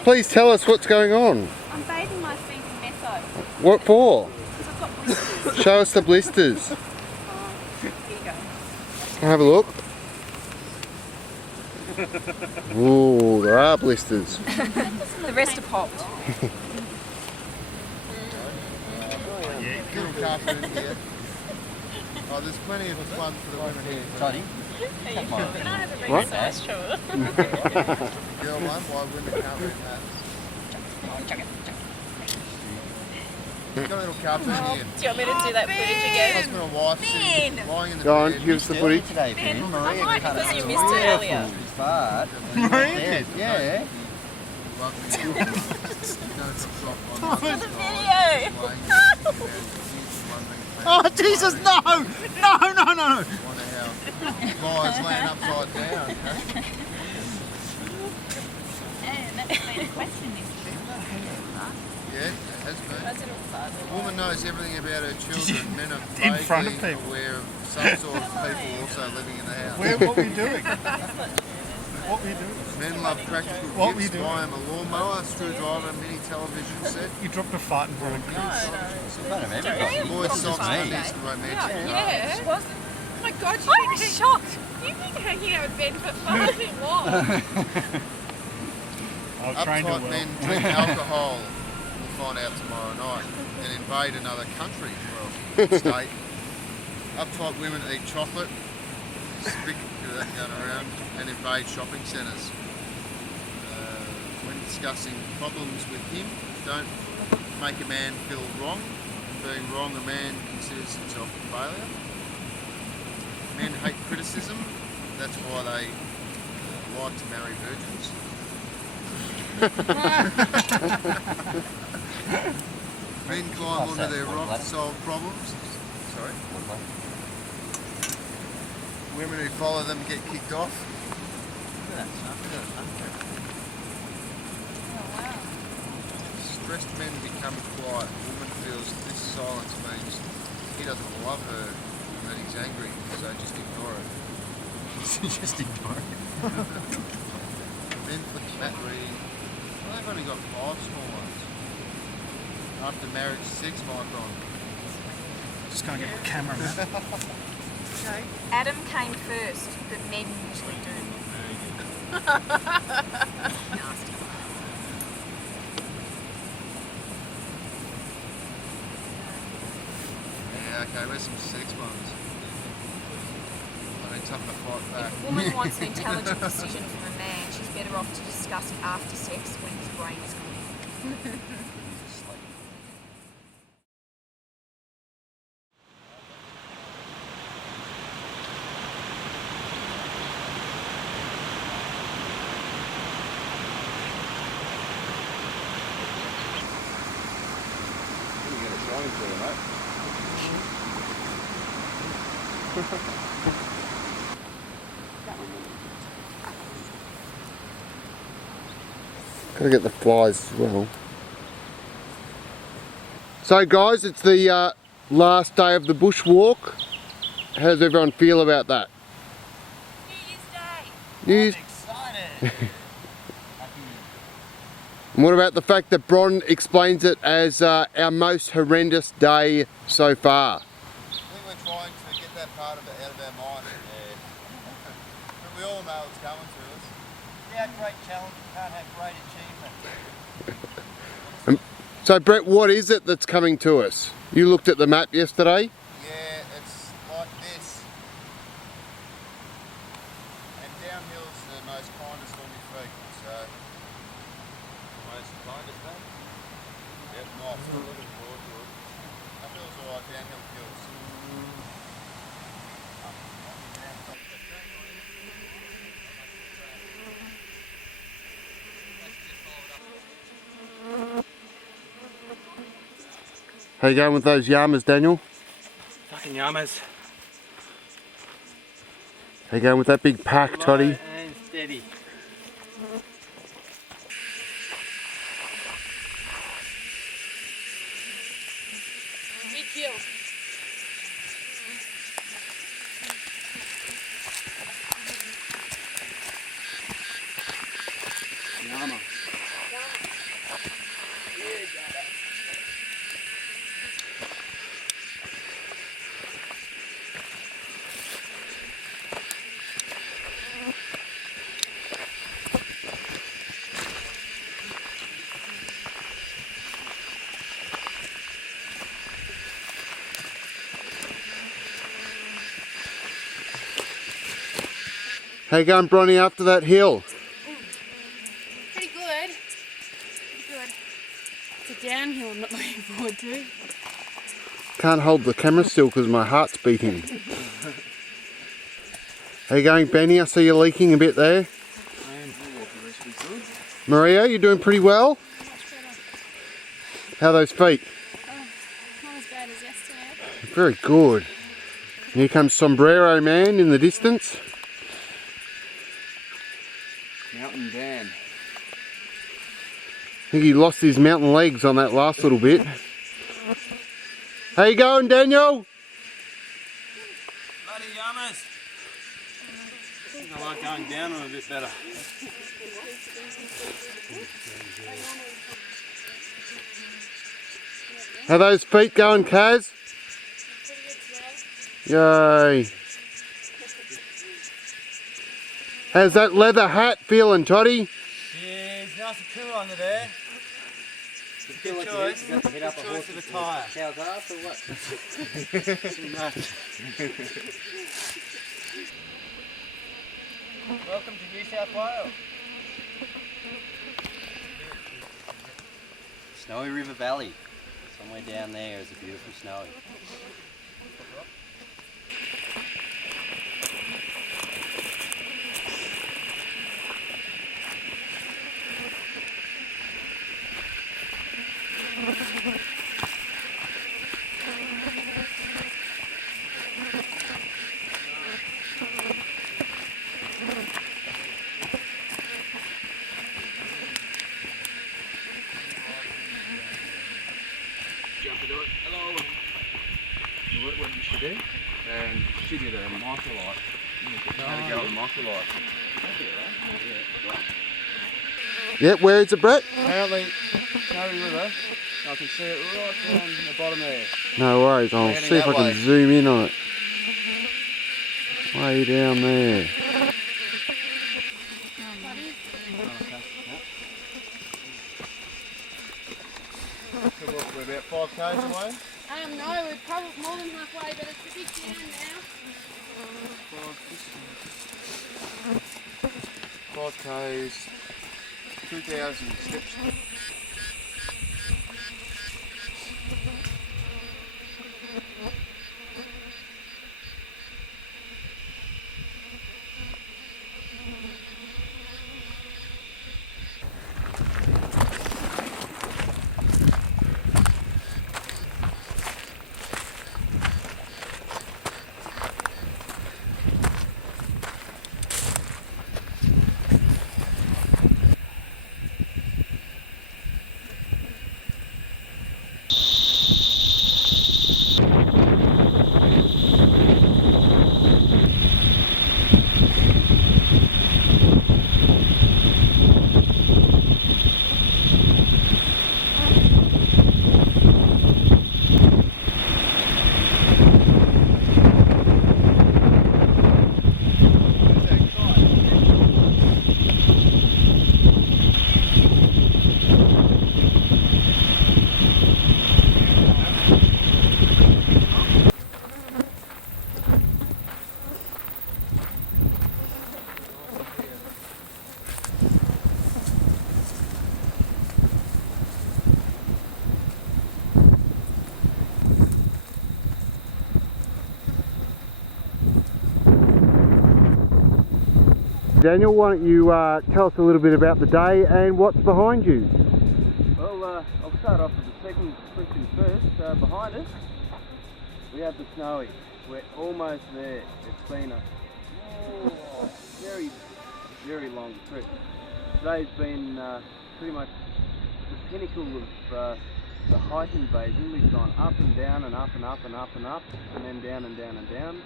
Please tell us what's going on. I'm bathing my feet in metho. What for? Because I've got blisters. Show us the blisters. Here you go. Can I have a look? Ooh, there are blisters. The rest are popped. Little carpet in here. Oh, there's plenty of fun for the women here. Tony? Can I have a What? massage? Sure. Girl one, why women can't wear hats. Got a little carpet in here. Do you want me to do that footage again? Husband and wife sitting, lying in the Go on, bed. give us the footage. Today, Ben, Maria I might cut because it you out. missed it earlier. But Maria? yeah. Oh Jesus, no! No! Guys laying upside down. Yeah, it has been. The woman knows everything about her children. Men are In front of vaguely people. aware of some sort of people also living in the house. What were you doing? What were you doing? Men love practical What were you gifts. doing? Buy them a lawnmower, screwdriver, mini television set. You dropped a fart in front of Chris. Boys' socks, undies, romantic. Yeah. Oh my god, I'm shocked. You've been hanging out with Ben for far too long. I'll train her Uptight well. men drink alcohol, we'll find out tomorrow night, and invade another country, well, state. Uptight women eat chocolate, big bit of that going around, and invade shopping centres. When discussing problems with him, don't make a man feel wrong. Being wrong, a man considers himself a failure. Men hate criticism, that's why they like to marry virgins. Men climb onto their rock to solve problems. Sorry? Women who follow them get kicked off. Stressed men become quiet. Woman feels this silence means he doesn't love her and that he's angry, so just ignore it. Just ignore it. Men flick mat reading. Well, they've only got 5 small ones. After marriage, 6 micron. Just gonna get the camera, man. Adam came first, but men usually do. Nasty. Yeah, okay, where's some 6 ones? I mean, tough to fight back. If a woman wants an intelligent decision from a man, she's better off to discuss it after sex when his brain is clear. Gotta get the flies as well. So guys, it's the last day of the bushwalk. How does everyone feel about that? New Year's Day! Excited. And what about the fact that Bron explains it as our most horrendous day so far? I think we're trying to get that part of it out of our mind. Yeah. But we all know it's coming to us. without great challenge, you can't have great achievement. So Brett, what is it that's coming to us? You looked at the map yesterday? Yeah, it's like this. And downhill's the most kindest on your feet, so... Most kindest, eh? Yep, nice. Looking forward to it. Uphill's alright, downhill kills. How you going with those yamas, Daniel? Fucking yamas. How you going with that big pack, Toddy? And steady. Big hill. Yama. How you going, Bronny, after that hill? Pretty good. It's a downhill I'm not looking forward to. Can't hold the camera still because my heart's beating. How you going, Benny? I see you leaking a bit there. Maria, you doing pretty well? How are those feet? Not as bad as yesterday. Very good. Here comes Sombrero Man in the distance. Mountain Dan. I think he lost his mountain legs on that last little bit. How you going, Daniel? Bloody yamas. I think I like going down them a bit better. How those feet going, Kaz? Yay. How's that leather hat feeling, Toddy? Yeah, it's nice and cool under there. Good choice. Good choice for the tyre. Cows ass or what? Too much. Welcome to New South Wales. Snowy River Valley. Somewhere down there is a beautiful snowy. Jump into it. Hello. What did she do? She did a microlight. How to go with a microlight. Yeah, where is it, Brett? Apparently, Snowy River. I can see it right down the bottom there. No worries, I'll Heading see if I that can way. zoom in on it. Way down there. So what, we're about 5 k's away? No, we're probably more than halfway, but it's a big down now. 5 k's, 2,000 steps. Daniel, why don't you tell us a little bit about the day and what's behind you? Well, I'll start off with the second question first. Behind us, we have the Snowy. We're almost there. It's been a very, very long trip. Today's been pretty much the pinnacle of the height invasion. We've gone up and down and up and up and up and up, and then down and down and down.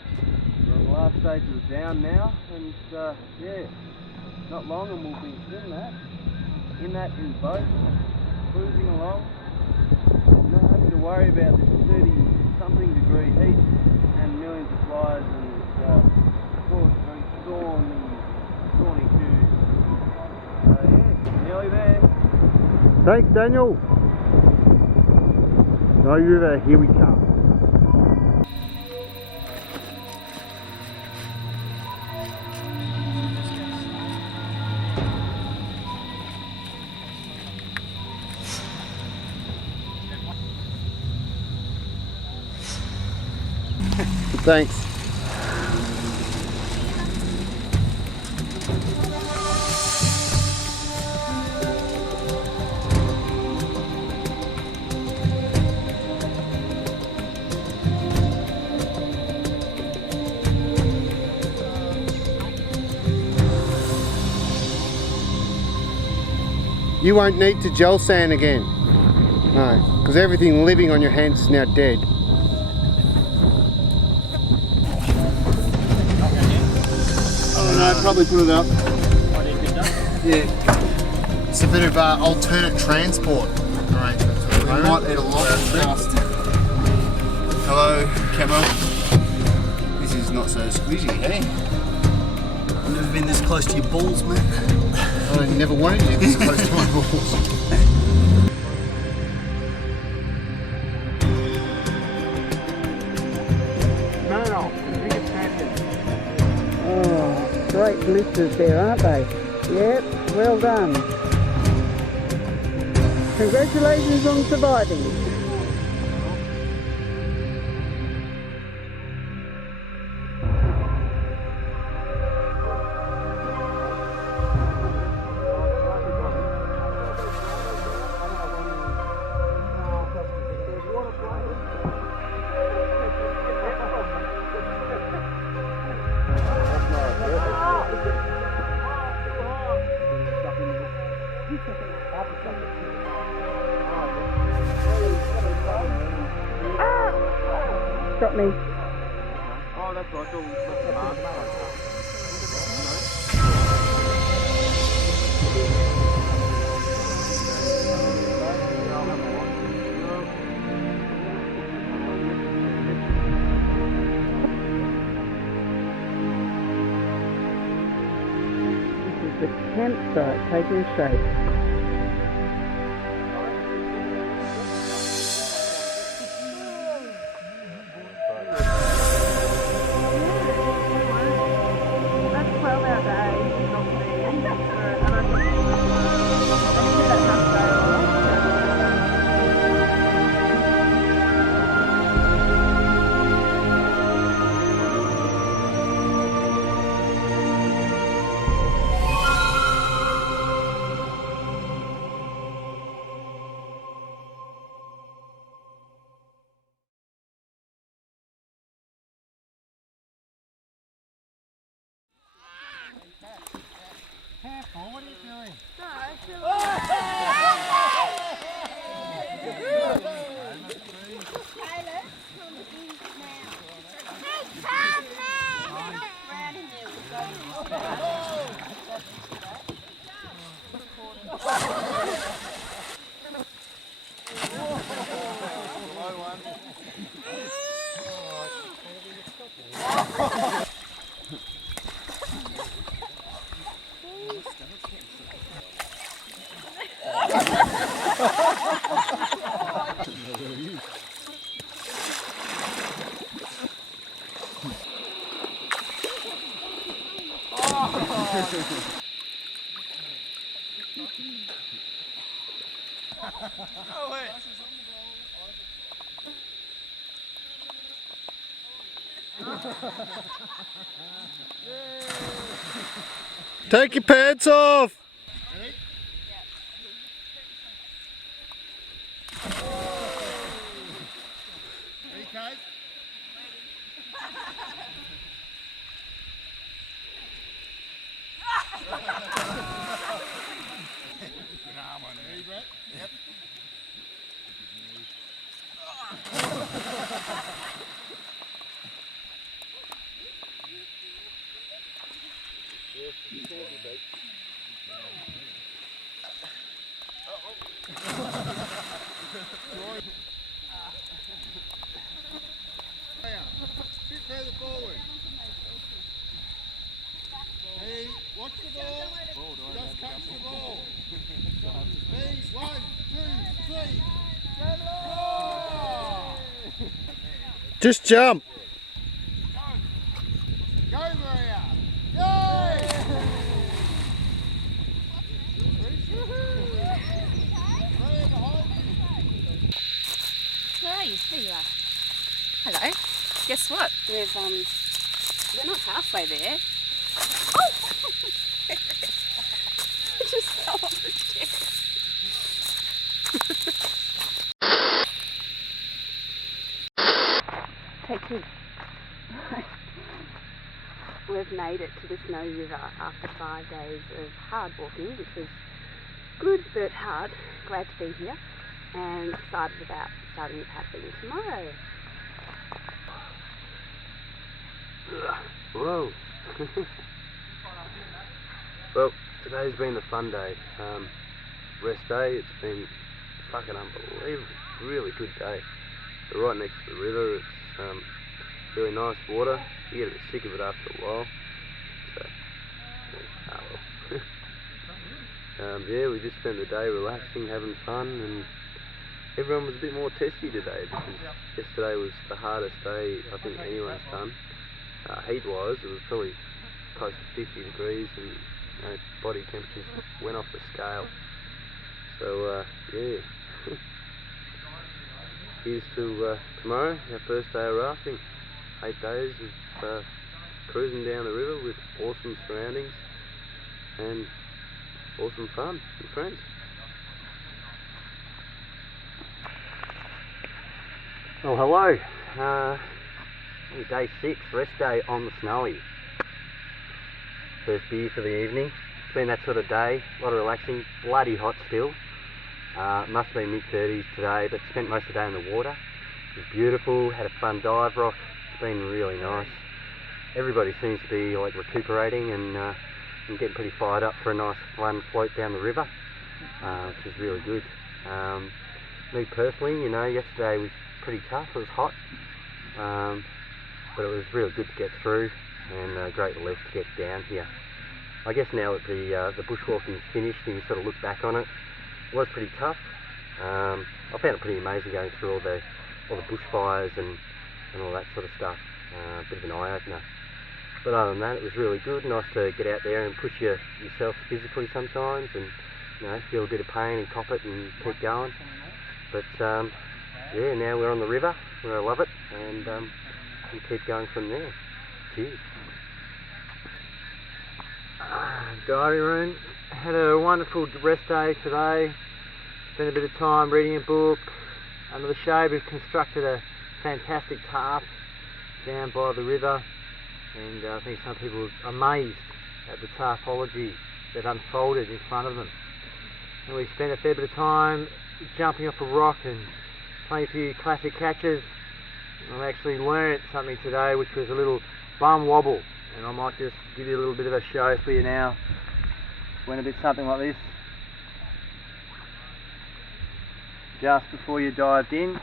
We're on the last stage of the down now, and yeah, not long and we'll be in boat, cruising along, not having to worry about this 30-something degree heat and millions of flies and of course very thorny shoes. Yeah, nearly there. Thanks, Daniel. No river, here we come. Thanks. You won't need to gel sand again. No, because everything living on your hands is now dead. Oh no, probably put it up. Yeah. It's a bit of alternate transport arrangements at the moment. Might eat a lot of dust. Hello, Camo. This is not so squeezy, hey? I've never been this close to your balls, man. I never wanted you this close to my balls. Oh, great blisters there, aren't they? Yep, well done. Congratulations on surviving. Got me. Oh, that's right. This is the campsite taking shape. Careful, what are you doing? Oh, wait. Take your pants off! Ready? Ready, Kate? Ready, Brett? Yep. Bit further forward. Hey, watch the ball. Just catch the ball. Hey, 1, 2, 3. Just jump! Go, Maria! Go! Where are you? There you are. Hello. Guess what? We're not halfway there. Oh! I just fell off the chair. Take two. We've made it to the Snow River after 5 days of hard walking, which was good but hard. Glad to be here and excited about starting the paddling tomorrow. Whoa. Well, today's been a fun day. Rest day, it's been fucking unbelievable. Really good day. We're right next to the river. It's really nice water. You get a bit sick of it after a while. So, yeah, we just spent the day relaxing, having fun, and everyone was a bit more testy today because yesterday was the hardest day I think anyone's done. Heat-wise, it was probably close to 50 degrees and body temperatures went off the scale. So, yeah. Here's to tomorrow, our first day of rafting. 8 days of cruising down the river with awesome surroundings and awesome fun with friends. Well, hello. Day 6, rest day on the Snowy. First beer for the evening. It's been that sort of day, a lot of relaxing, bloody hot still. Must have been mid-30s today, but spent most of the day in the water. It was beautiful, had a fun dive rock. It's been really nice. Everybody seems to be like recuperating and getting pretty fired up for a nice fun float down the river, which is really good. Me personally, you know, yesterday was pretty tough. It was hot, but it was really good to get through and a great relief to get down here. I guess now that the bushwalking's finished and you sort of look back on it, it was pretty tough. I found it pretty amazing going through all the bushfires and all that sort of stuff. A bit of an eye-opener. But other than that, it was really good. Nice to get out there and push yourself physically sometimes, and you know, feel a bit of pain and cop it and keep going. But yeah, now we're on the river where I love it, and we keep going from there. Cheers. Diary room. Had a wonderful rest day today. Spent a bit of time reading a book. Under the shade, we've constructed a fantastic tarp down by the river, and I think some people are amazed at the tarpology that unfolded in front of them. And we spent a fair bit of time jumping off a rock and playing a few classic catches. I've actually learnt something today, which was a little bum wobble, and I might just give you a little bit of a show for you now. Went a bit something like this just before you dived in,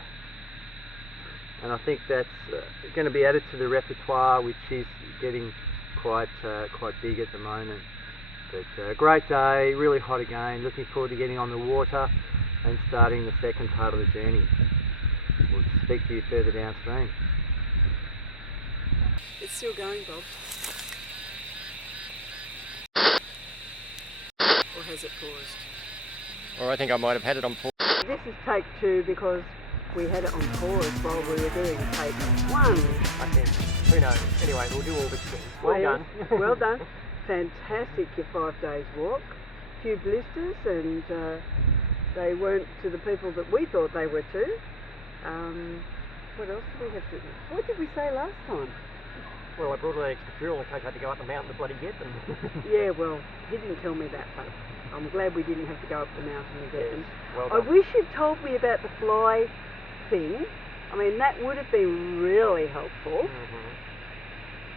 and I think that's going to be added to the repertoire, which is getting quite big at the moment. But a great day, really hot again. Looking forward to getting on the water and starting the second part of the journey. We'll speak to you further downstream. It's still going, Bob. Or has it paused? Or I think I might have had it on pause. This is take 2 because we had it on pause while we were doing take 1. Okay, who knows? Anyway, we'll do all this soon. Well done. Well done. Fantastic, your 5 days walk. Few blisters, and they weren't to the people that we thought they were to. What else did we have to... What did we say last time? Well, I brought all the extra fuel in case I had to go up the mountain to bloody get them. Yeah, well, he didn't tell me that, but I'm glad we didn't have to go up the mountain to get them. Well I done. wish you'd told me about the fly thing. I mean, that would have been really helpful.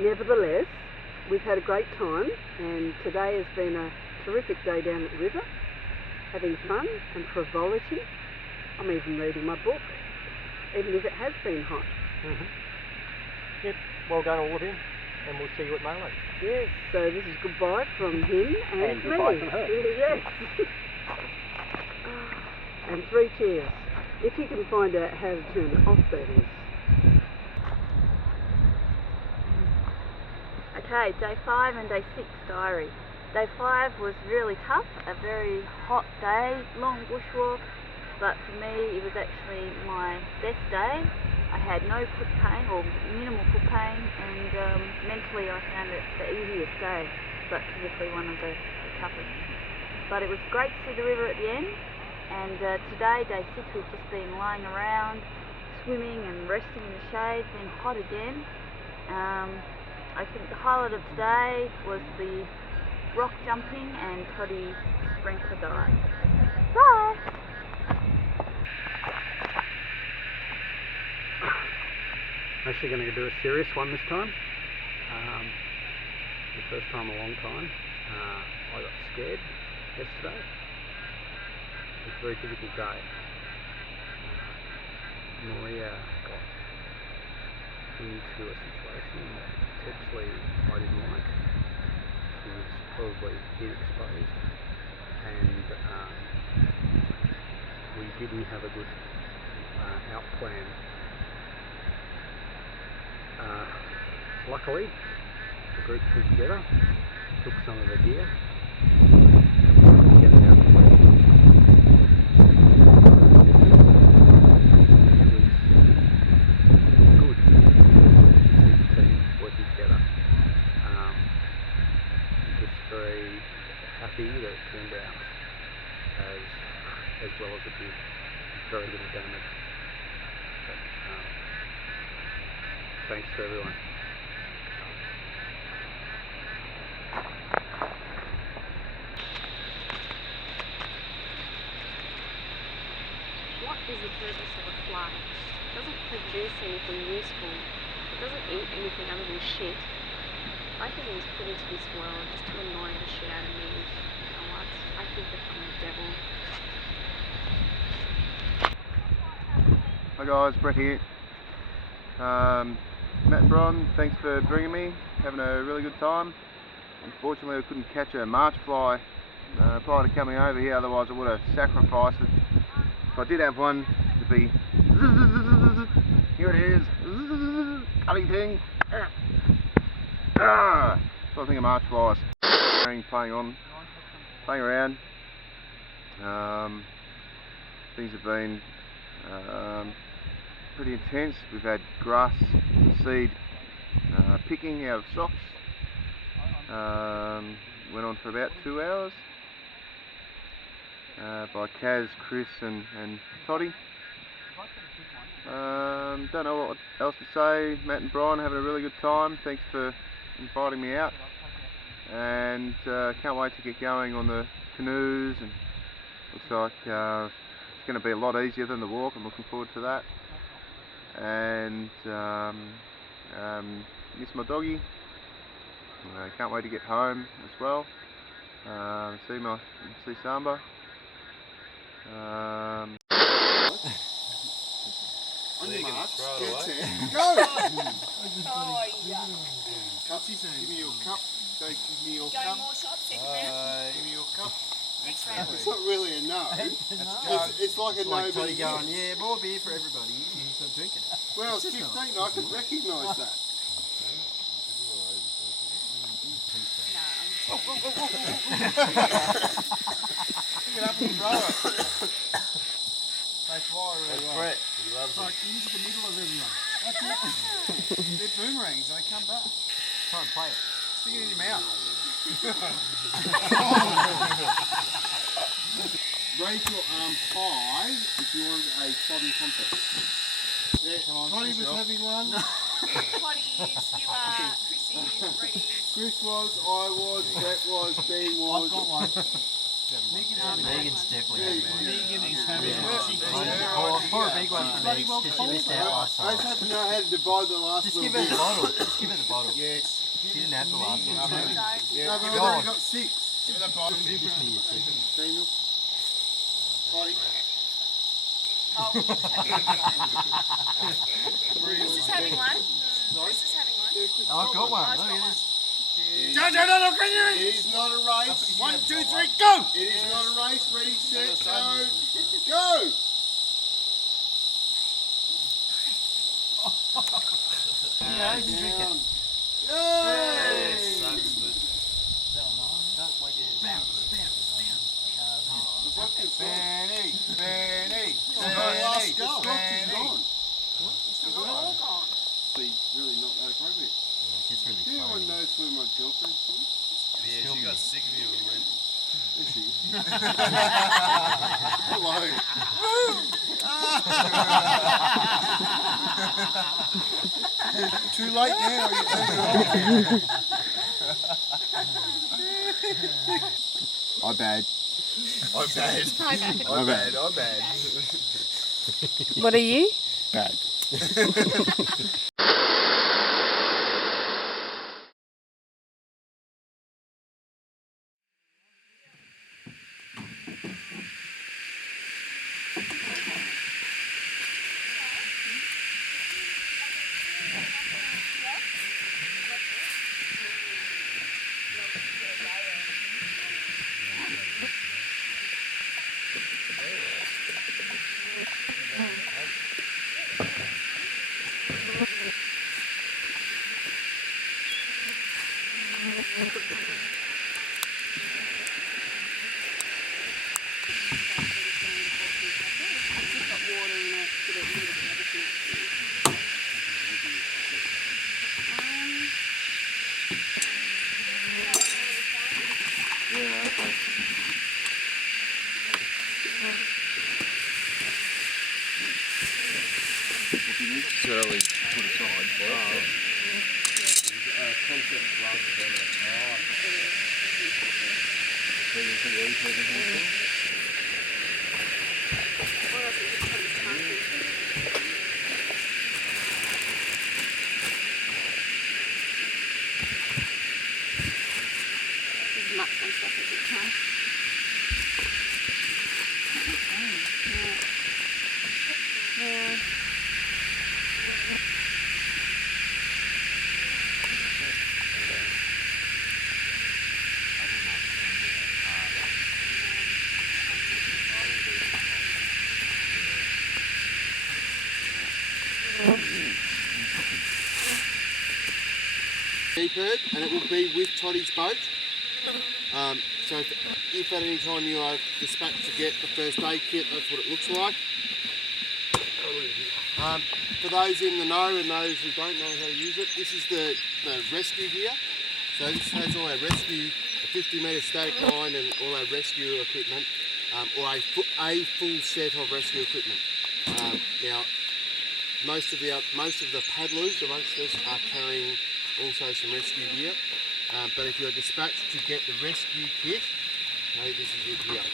Nevertheless, we've had a great time, and today has been a terrific day down at the river, having fun and frivolity. I'm even reading my book, even if it has been hot. Yep, well done all of you, and we'll see you at Molo. Yes, so this is goodbye from him and me. goodbye from her. Yes. And 3 cheers. If you can find out how to turn it off, that is. Okay, day 5 and day 6 diary. Day 5 was really tough, a very hot day, long bushwalk, but for me it was actually my best day. I had no foot pain, or minimal foot pain, and mentally I found it the easiest day, but physically one of the toughest. But it was great to see the river at the end, and today, day 6, we've just been lying around, swimming and resting in the shade, been hot again. I think the highlight of today was the rock jumping and Toddy's sprinkler dive. Bye! Actually going to do a serious one this time. The first time in a long time. I got scared yesterday. It was a very difficult day. Maria got into a situation that potentially I didn't like. She was probably heat exposed, and we didn't have a good out plan. Luckily, the group pulled together, took some of the gear, get it out of the way, which was good to see the team working together. I'm just very happy that it turned out as well as it did. Very little damage. But, thanks to everyone. What is the purpose of a fly? It doesn't produce anything useful. It doesn't eat anything other than shit. I think it was put into this world just to annoy the shit out of me. You know what? I think they're from the devil. Hi guys, Brett here. Matt and Bron, thanks for bringing me. Having a really good time. Unfortunately, I couldn't catch a march fly prior to coming over here, otherwise I would have sacrificed it. If I did have one, it'd be here it is, cutting thing. So I think of march flies. Playing around. Things have been pretty intense. We've had grass seed picking out of socks. Went on for about 2 hours by Kaz, Chris and Toddy. Don't know what else to say. Matt and Brian having a really good time. Thanks for inviting me out, and can't wait to get going on the canoes, and looks like it's going to be a lot easier than the walk. I'm looking forward to that, and miss my doggy. Can't wait to get home as well. See Samba. On your march, get set, go! Oh, yeah. Cupsies, give me your cup. Go, give me your Go cup. more shots, second round. Give me your cup. Next round. It's not really a no. It's like a no, like but Toddy a going, yes. yeah, more beer for everybody. Stop drinking. When I was 15, I could recognise that. Pick it up and throw it. They fly really well. Brett. He loves it. Like into the middle of everyone. They're boomerangs, they come back. Try and play it. Stick it in your mouth. Raise your arm high if you want a flogging contest. Yeah, Connie was having one. Potties, you are, Chrissy, Brady. Chris was, I was, Brett was, Ben was. I've got one. Megan's definitely having one. Megan is having Pour a big one for Megan, because she missed out last I time. just have to know how to divide the last Just little give her bit. the bottle. Just give her the bottle. Yes. She didn't have the last one. No, but we've Go only on. got 6. Give it a bottle. Just me your second. Daniel. Potty. Chris is having one. Chris is having one. Oh, I've got one. Look at this. No, it is not a race. 1, 2, 3, go! It is not a race. Ready, set, go. Go! Yeah, you can drink it. Yay! Fanny, Fanny, Last go. Fanny. We're all gone. See, really not that appropriate. It's really Anyone funny. knows where my girlfriend's from? Yeah, she got sick of you and went. Is she? Hello. Too late now. You I'm bad. I'm bad. Hi, bad. I'm bad. I'm bad. What are you? Bad. Certainly put aside for it. Concept rather than There's nuts and stuff at the time. Yeah. Bird, and it will be with Toddy's boat. So if at any time you are dispatched to get the first aid kit, that's what it looks like. For those in the know and those who don't know how to use it, this is the rescue gear. So this has all our rescue, a 50-metre static line and all our rescue equipment, or a full set of rescue equipment. Now, most of the paddlers amongst us are carrying also some rescue gear, but if you're dispatched to get the rescue kit, okay, this is it here.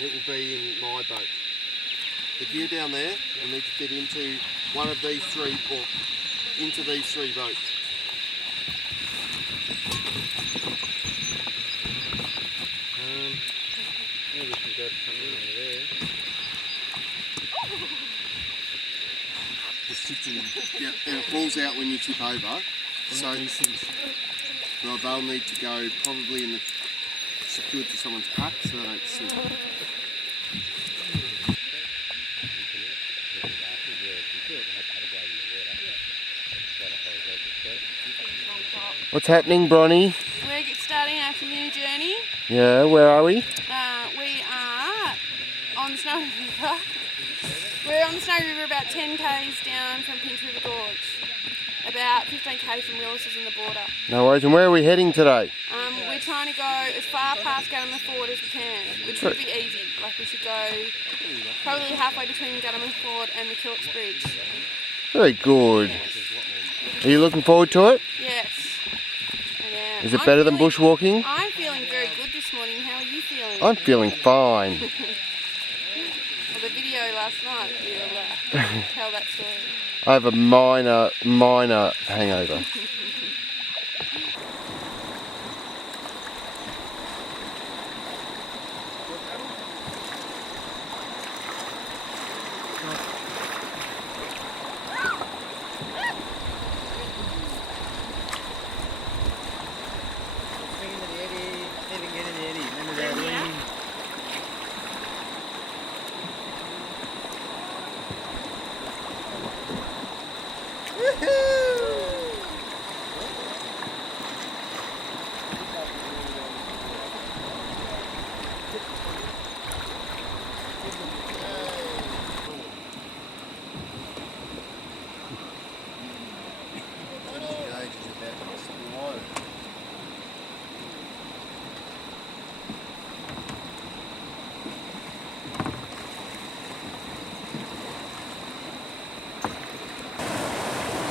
It will be in my boat. The gear down there will need to fit into one of these three, or into these three boats. Maybe we can grab something over there. Just sits in, yeah, and it falls out when you tip over. So, well, they'll need to go probably in the secured to someone's pack so they don't sink. What's happening, Bronnie? We're starting our canoe journey. Yeah, where are we? We are on the Snowy River. We're on the Snow River about 10 k's down from Pinch River Gorge. About 15 k's from Willis's and the border. No worries. And where are we heading today? We're trying to go as far past Gutterman Ford as we can, which would be easy. Like we should go probably halfway between Gutterman Ford and the Kilts Bridge. Very good. Are you looking forward to it? Yes, I am. Is it better than bushwalking? I'm feeling very good this morning. How are you feeling? I'm feeling fine. Well, the video last night, you'll tell that story. I have a minor hangover.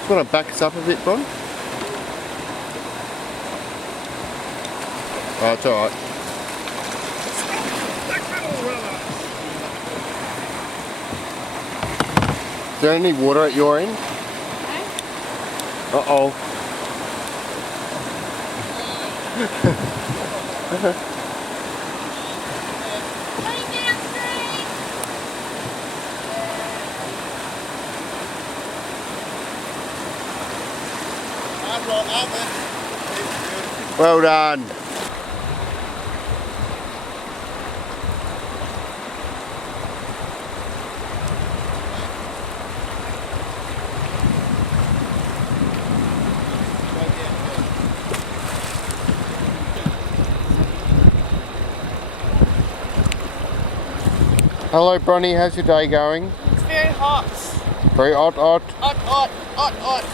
You want to back us up a bit, Bron? Oh, it's alright. Is there any water at your end? Uh-oh. Well done. Hello Bronnie, how's your day going? It's very hot. Very hot. Hot, hot, hot, hot.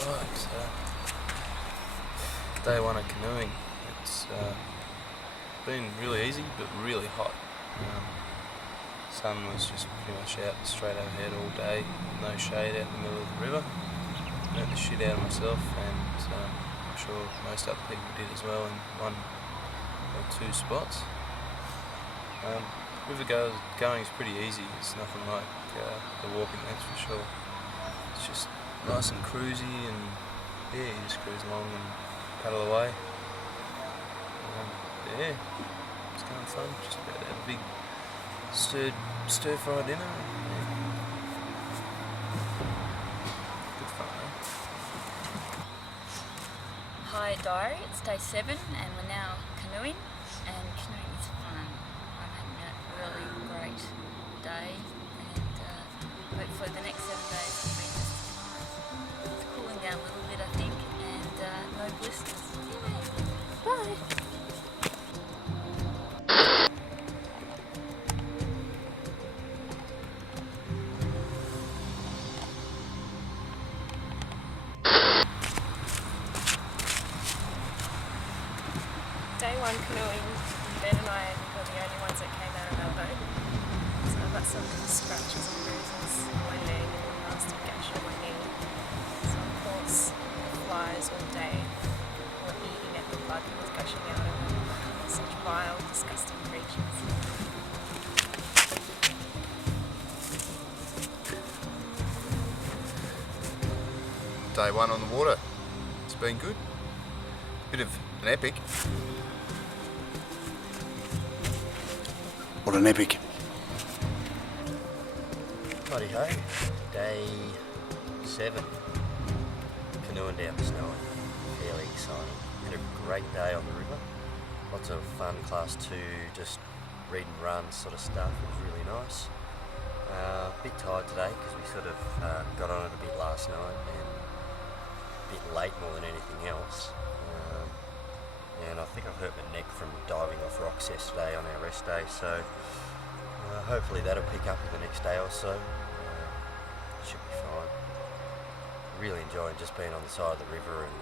Alright, so day one of canoeing. It's been really easy but really hot. Sun was just pretty much out straight overhead all day, no shade out in the middle of the river. Burnt the shit out of myself, and I'm sure most other people did as well in one or two spots. River going is pretty easy. It's nothing like the walking, that's for sure. It's just nice and cruisy, and yeah, you just cruise along and paddle away. Yeah, it's kind of fun. Just about to have a big stir-fry dinner. Yeah. Good fun, though. Hi Diary, it's day 7 and we're now canoeing, and canoeing is fun. I'm having a really great day, and hopefully the next 7 days will be just as nice. It's cooling down a little bit I think, and no blisters. Yay! Bye! Day one canoeing, Ben and I were the only ones that came out of our boat. So I've got some scratches and bruises on my leg and a nasty gash on my knee. So of course, the flies all day were eating at the blood that was gushing out of them. Such vile, disgusting creatures. day one on the water. It's been good. Bit of an epic. What an epic. Righty ho, day 7. Canoeing down the Snowy. Fairly exciting. Had a great day on the river. Lots of fun, class 2, just read and run sort of stuff. It was really nice. A bit tired today because we sort of got on it a bit last night and a bit late more than anything else. And I think I've hurt my neck from diving off rocks yesterday on our rest day, so hopefully that'll pick up in the next day or so. Should be fine. Really enjoying just being on the side of the river and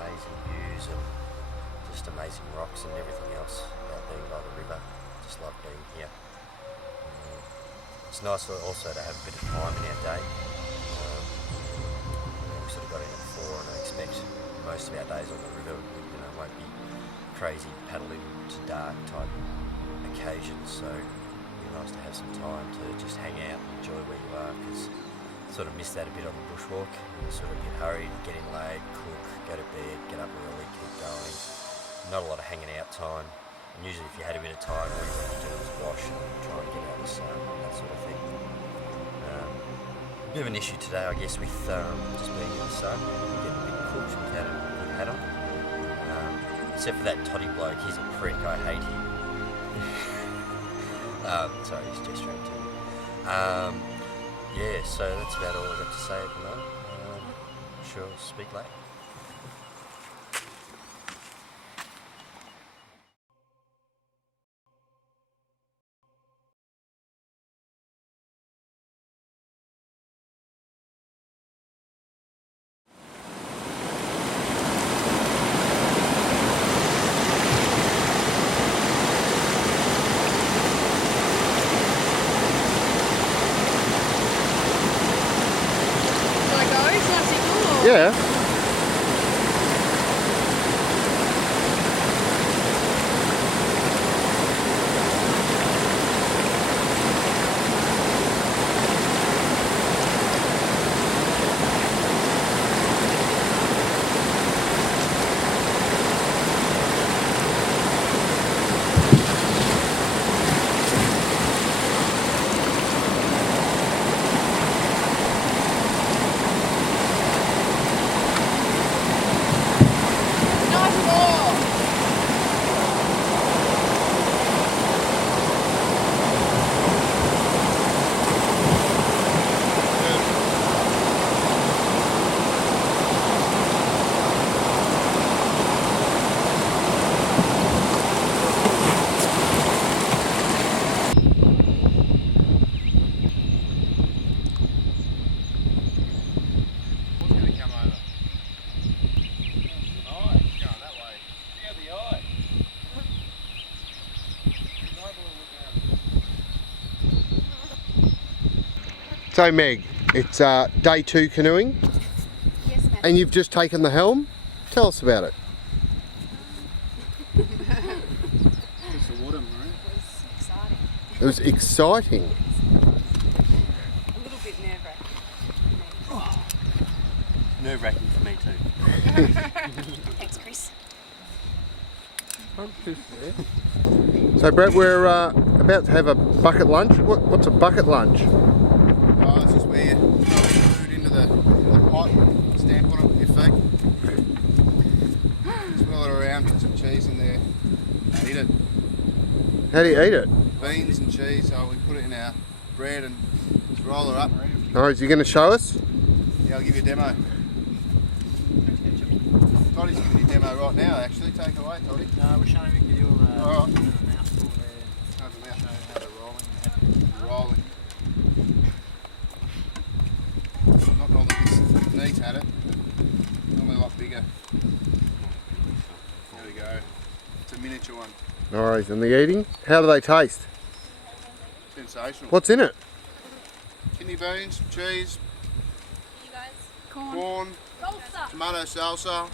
amazing views and just amazing rocks and everything else about being by the river. Just love being here. It's nice also to have a bit of time in our day. We sort of got in at 4 and I expect most of our days on the river won't be crazy paddling to dark type occasions, so it'd be nice to have some time to just hang out and enjoy where you are, because sort of missed that a bit on the bushwalk. You sort of get hurried, get in late, cook, go to bed, get up early, keep going. Not a lot of hanging out time. And usually if you had a bit of time, all you wanted to do was wash and try and get out the sun and that sort of thing. A bit of an issue today, I guess, with just being in the sun, getting a bit cooked without a good hat on. Except for that toddy bloke, he's a prick, I hate him. Sorry, he's gesturing to me. Yeah, so that's about all I've got to say at the moment. Sure, I'll speak later. Yeah. So Meg, it's day 2 canoeing. Yes, Matt. And you've just taken the helm. Tell us about it. Just the water, Marie. It was exciting. A little bit nerve-wracking. Nerve-wracking for me too. Thanks, Chris. So Brett, we're about to have a bucket lunch. What's a bucket lunch? Oh, this is where you throw the food into the pot, stamp on it with your feet. Swirl it around, put some cheese in there, eat it. How do you eat it? Beans and cheese, so we put it in our bread and just roll her up. Alright, you going to show us? Yeah, I'll give you a demo. Toddy's giving you a demo right now, actually. Take it away, Toddy. No, we're showing you Alright. mouthful there. Open mouth. Show how they're rolling. Rolling. Not normally this neat at it. Normally a lot bigger. There we go. It's a miniature one. Alright, and the eating? How do they taste? Sensational. What's in it? Kidney beans, cheese, Corn. salsa, tomato salsa.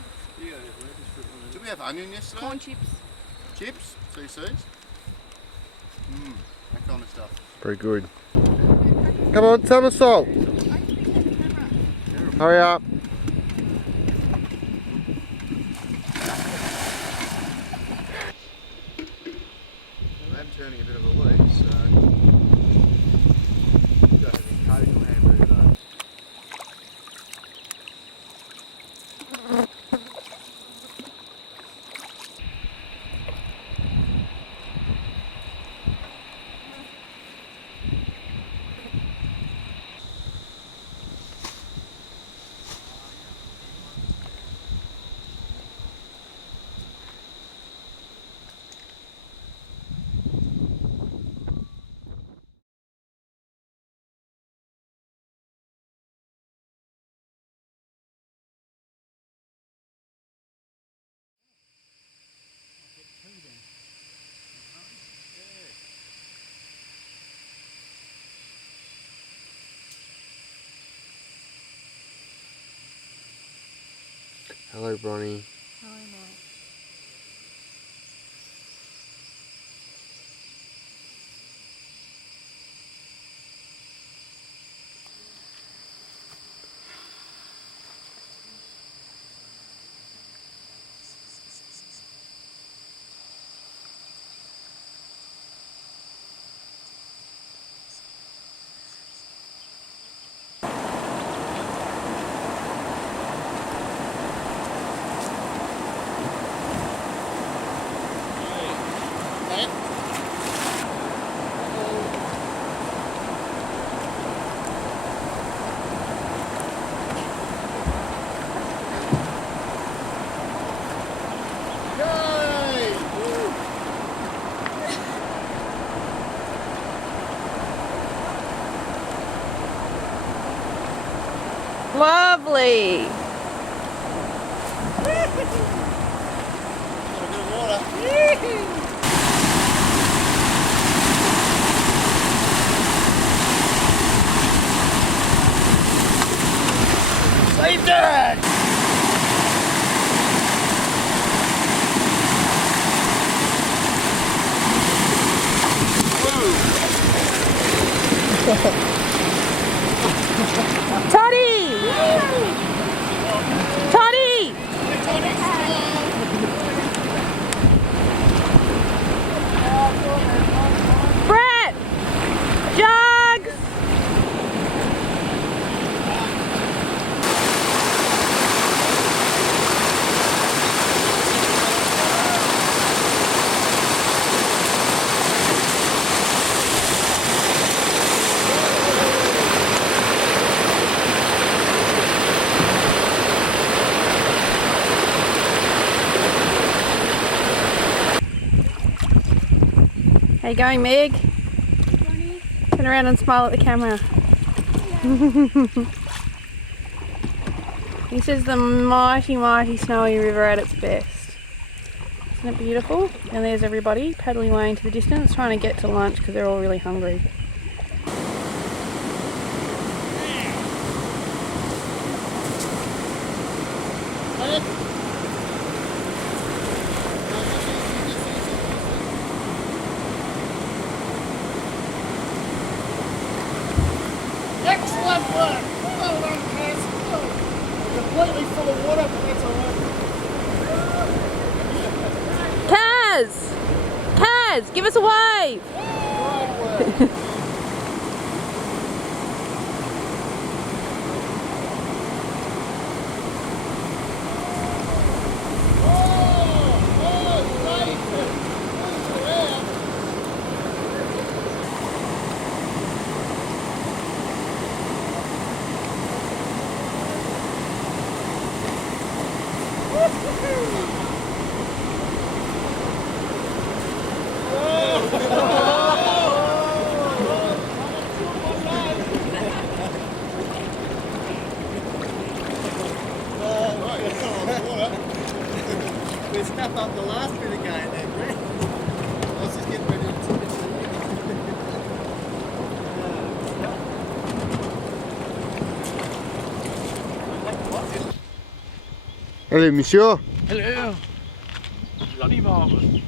Did we have onion yesterday? Corn chips. Chips, CCs. That kind of stuff. Pretty good. Come on, somersault. Hurry up. turning a bit of a lead, so do have the occasional hand move though. Hello, Bronny. Hello, Mike. Lovely. Save Dad! Toddy! Toddy! Brett! Jugs! How you going, Meg? Turn around and smile at the camera. This is the mighty, mighty snowy river at its best. Isn't it beautiful? And there's everybody paddling away into the distance, trying to get to lunch because they're all really hungry. Excellent work! Well done, Kaz. Completely full of water, but that's alright. Kaz! Kaz, give us a wave! We step up the last bit again then, Brett. I was just getting ready to finish Hello, monsieur. Hello. Bloody marvellous.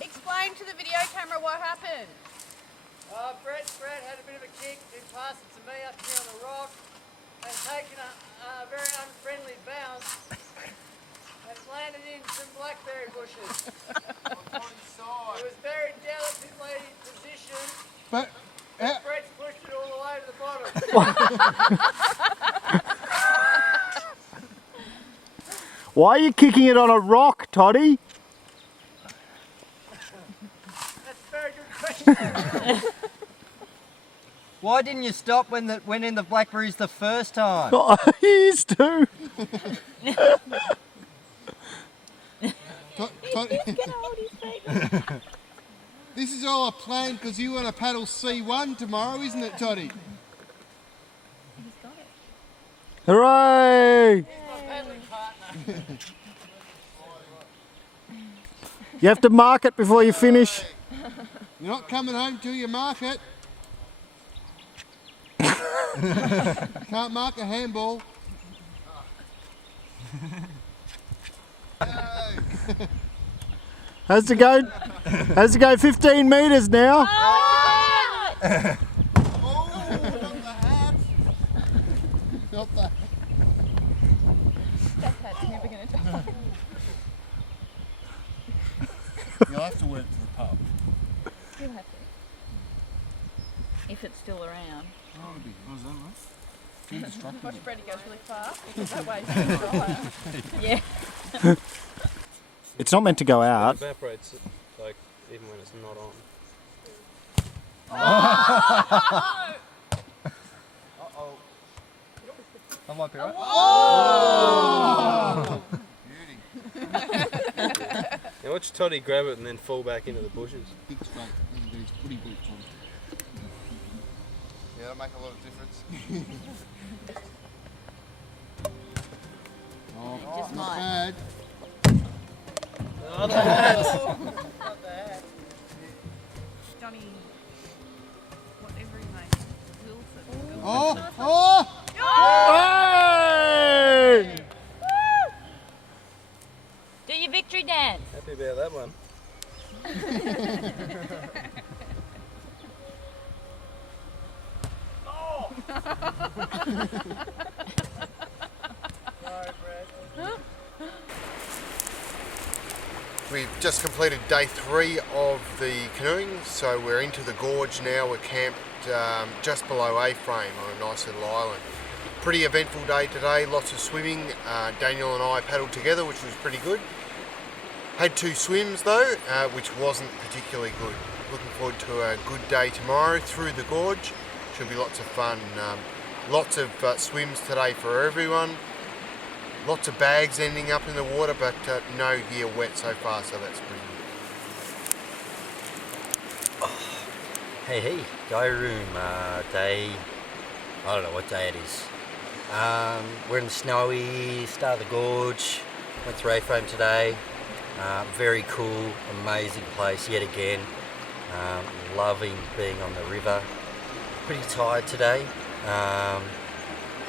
Explain to the video camera what happened. Brett had a bit of a kick, then passed it to me up here on the rock, and taken a very unfriendly bounce, and landed in some blackberry bushes. It was very delicately positioned, But Brett's pushed it all the way to the bottom. Why are you kicking it on a rock, Toddy? That's a very good question. Why didn't you stop when it went in the blackberries the first time? Oh, he is too. This is all a plan because you want to paddle C1 tomorrow, isn't it, Toddy? Hooray! You have to mark it before you finish. You're not coming home till you mark it. Can't mark a handball. How's it go? How's it go? 15 metres now. Not that. That hat's never going to die. You'll have to work for the pub. You'll have to. If it's still around. Oh, was that right? Watch Freddie goes really fast because that way he's going to dry. Yeah. It's not meant to go out. It evaporates, like, even when it's not on. Uh-oh. That might be right. Oh! Now watch Toddy grab it and then fall back into the bushes. Big strike. These footy boots on. Yeah, that'll make a lot of difference. Oh, Just not mine. bad. Not bad. Not bad. Johnny, whatever his name is, Wilson. Oh! Oh! Hey! Do your victory dance. Happy about that one. We've just completed day 3 of the canoeing, so we're into the gorge now. We're camped just below A-frame on a nice little island. Pretty eventful day today, lots of swimming. Daniel and I paddled together, which was pretty good. Had 2 swims though, which wasn't particularly good. Looking forward to a good day tomorrow through the gorge. Should be lots of fun. Lots of swims today for everyone. Lots of bags ending up in the water, but no gear wet so far, so that's pretty good. Hey, go room, day, I don't know what day it is. We're in the snowy start of the gorge, went through A-frame today. Very cool, amazing place yet again. Loving being on the river. Pretty tired today.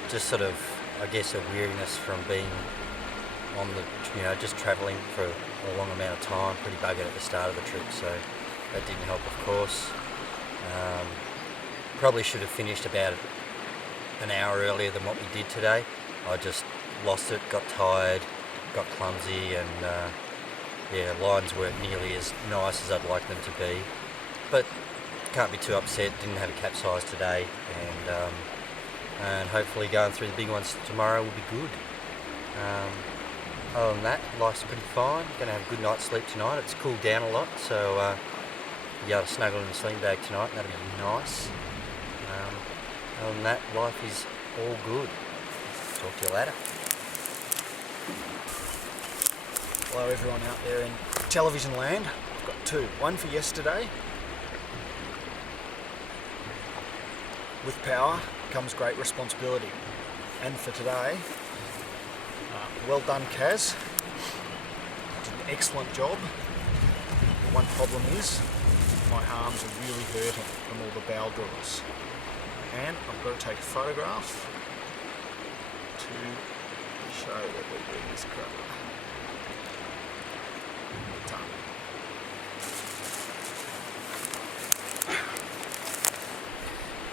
Just sort of, I guess, a weariness from being on the, just travelling for a long amount of time. Pretty buggered at the start of the trip, so that didn't help, of course. Probably should have finished about an hour earlier than what we did today. I just lost it, got tired, got clumsy, and yeah, lines weren't nearly as nice as I'd like them to be. But can't be too upset, didn't have a capsize today, and hopefully going through the big ones tomorrow will be good. Other than that, life's pretty fine. Going to have a good night's sleep tonight. It's cooled down a lot, so be able to snuggle in the sling bag tonight, and that'll be nice. Other than that, life is all good. Talk to you later. Hello everyone out there in television land. I've got 2. One for yesterday. With power comes great responsibility. And for today, well done Kaz. Did an excellent job. One problem is my arms are really hurting from all the bow drills. And I've got to take a photograph to show that we're doing this crap.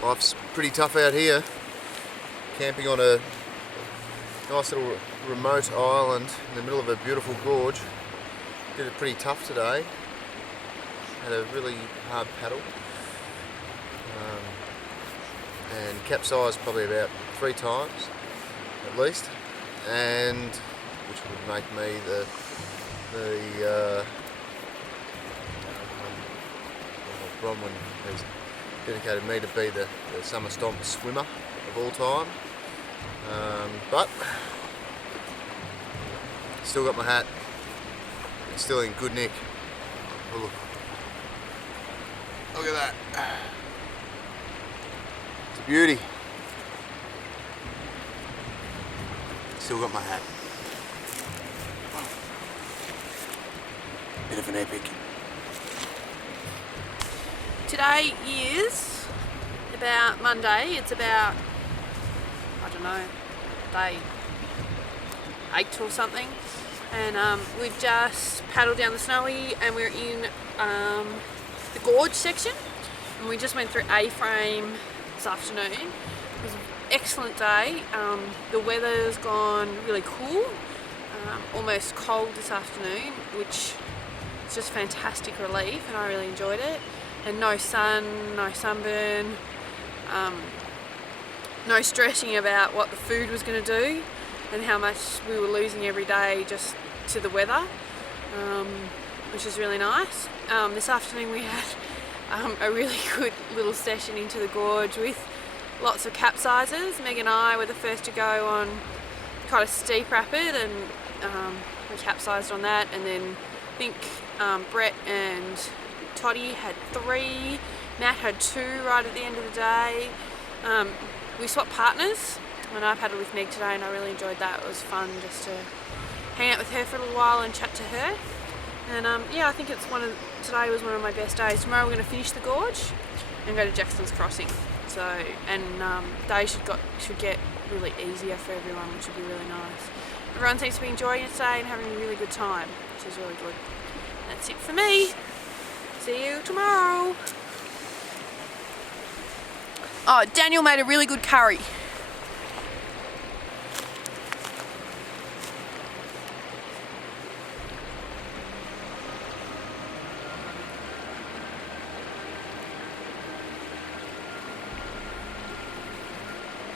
Life's pretty tough out here. Camping on a nice little remote island in the middle of a beautiful gorge. Did it pretty tough today. Had a really hard paddle. And capsized probably about 3 times at least. And which would make me the Bronwyn has dedicated me to be the summer Stomp swimmer of all time. But still got my hat. It's still in good nick. Oh, look at that. It's a beauty. Still got my hat. Bit of an epic. Today is about Monday. It's about, I don't know, day 8 or something. And we've just paddled down the Snowy and we're in the gorge section. And we just went through A-frame this afternoon. It was an excellent day. The weather's gone really cool, almost cold this afternoon, which is just fantastic relief, and I really enjoyed it. And no sun, no sunburn, no stressing about what the food was going to do and how much we were losing every day just to the weather, which is really nice. This afternoon we had a really good little session into the gorge with lots of capsizes. Meg and I were the first to go on quite a steep rapid, and we capsized on that, and then I think Brett and Toddy had 3, Matt had 2 right at the end of the day. We swapped partners and I paddled with Meg today, and I really enjoyed that. It was fun just to hang out with her for a little while and chat to her. And yeah, I think today was one of my best days. Tomorrow we're going to finish the gorge and go to Jackson's Crossing. So, and days should get really easier for everyone, which would be really nice. Everyone seems to be enjoying it today and having a really good time, which is really good. That's it for me. See you tomorrow. Oh, Daniel made a really good curry.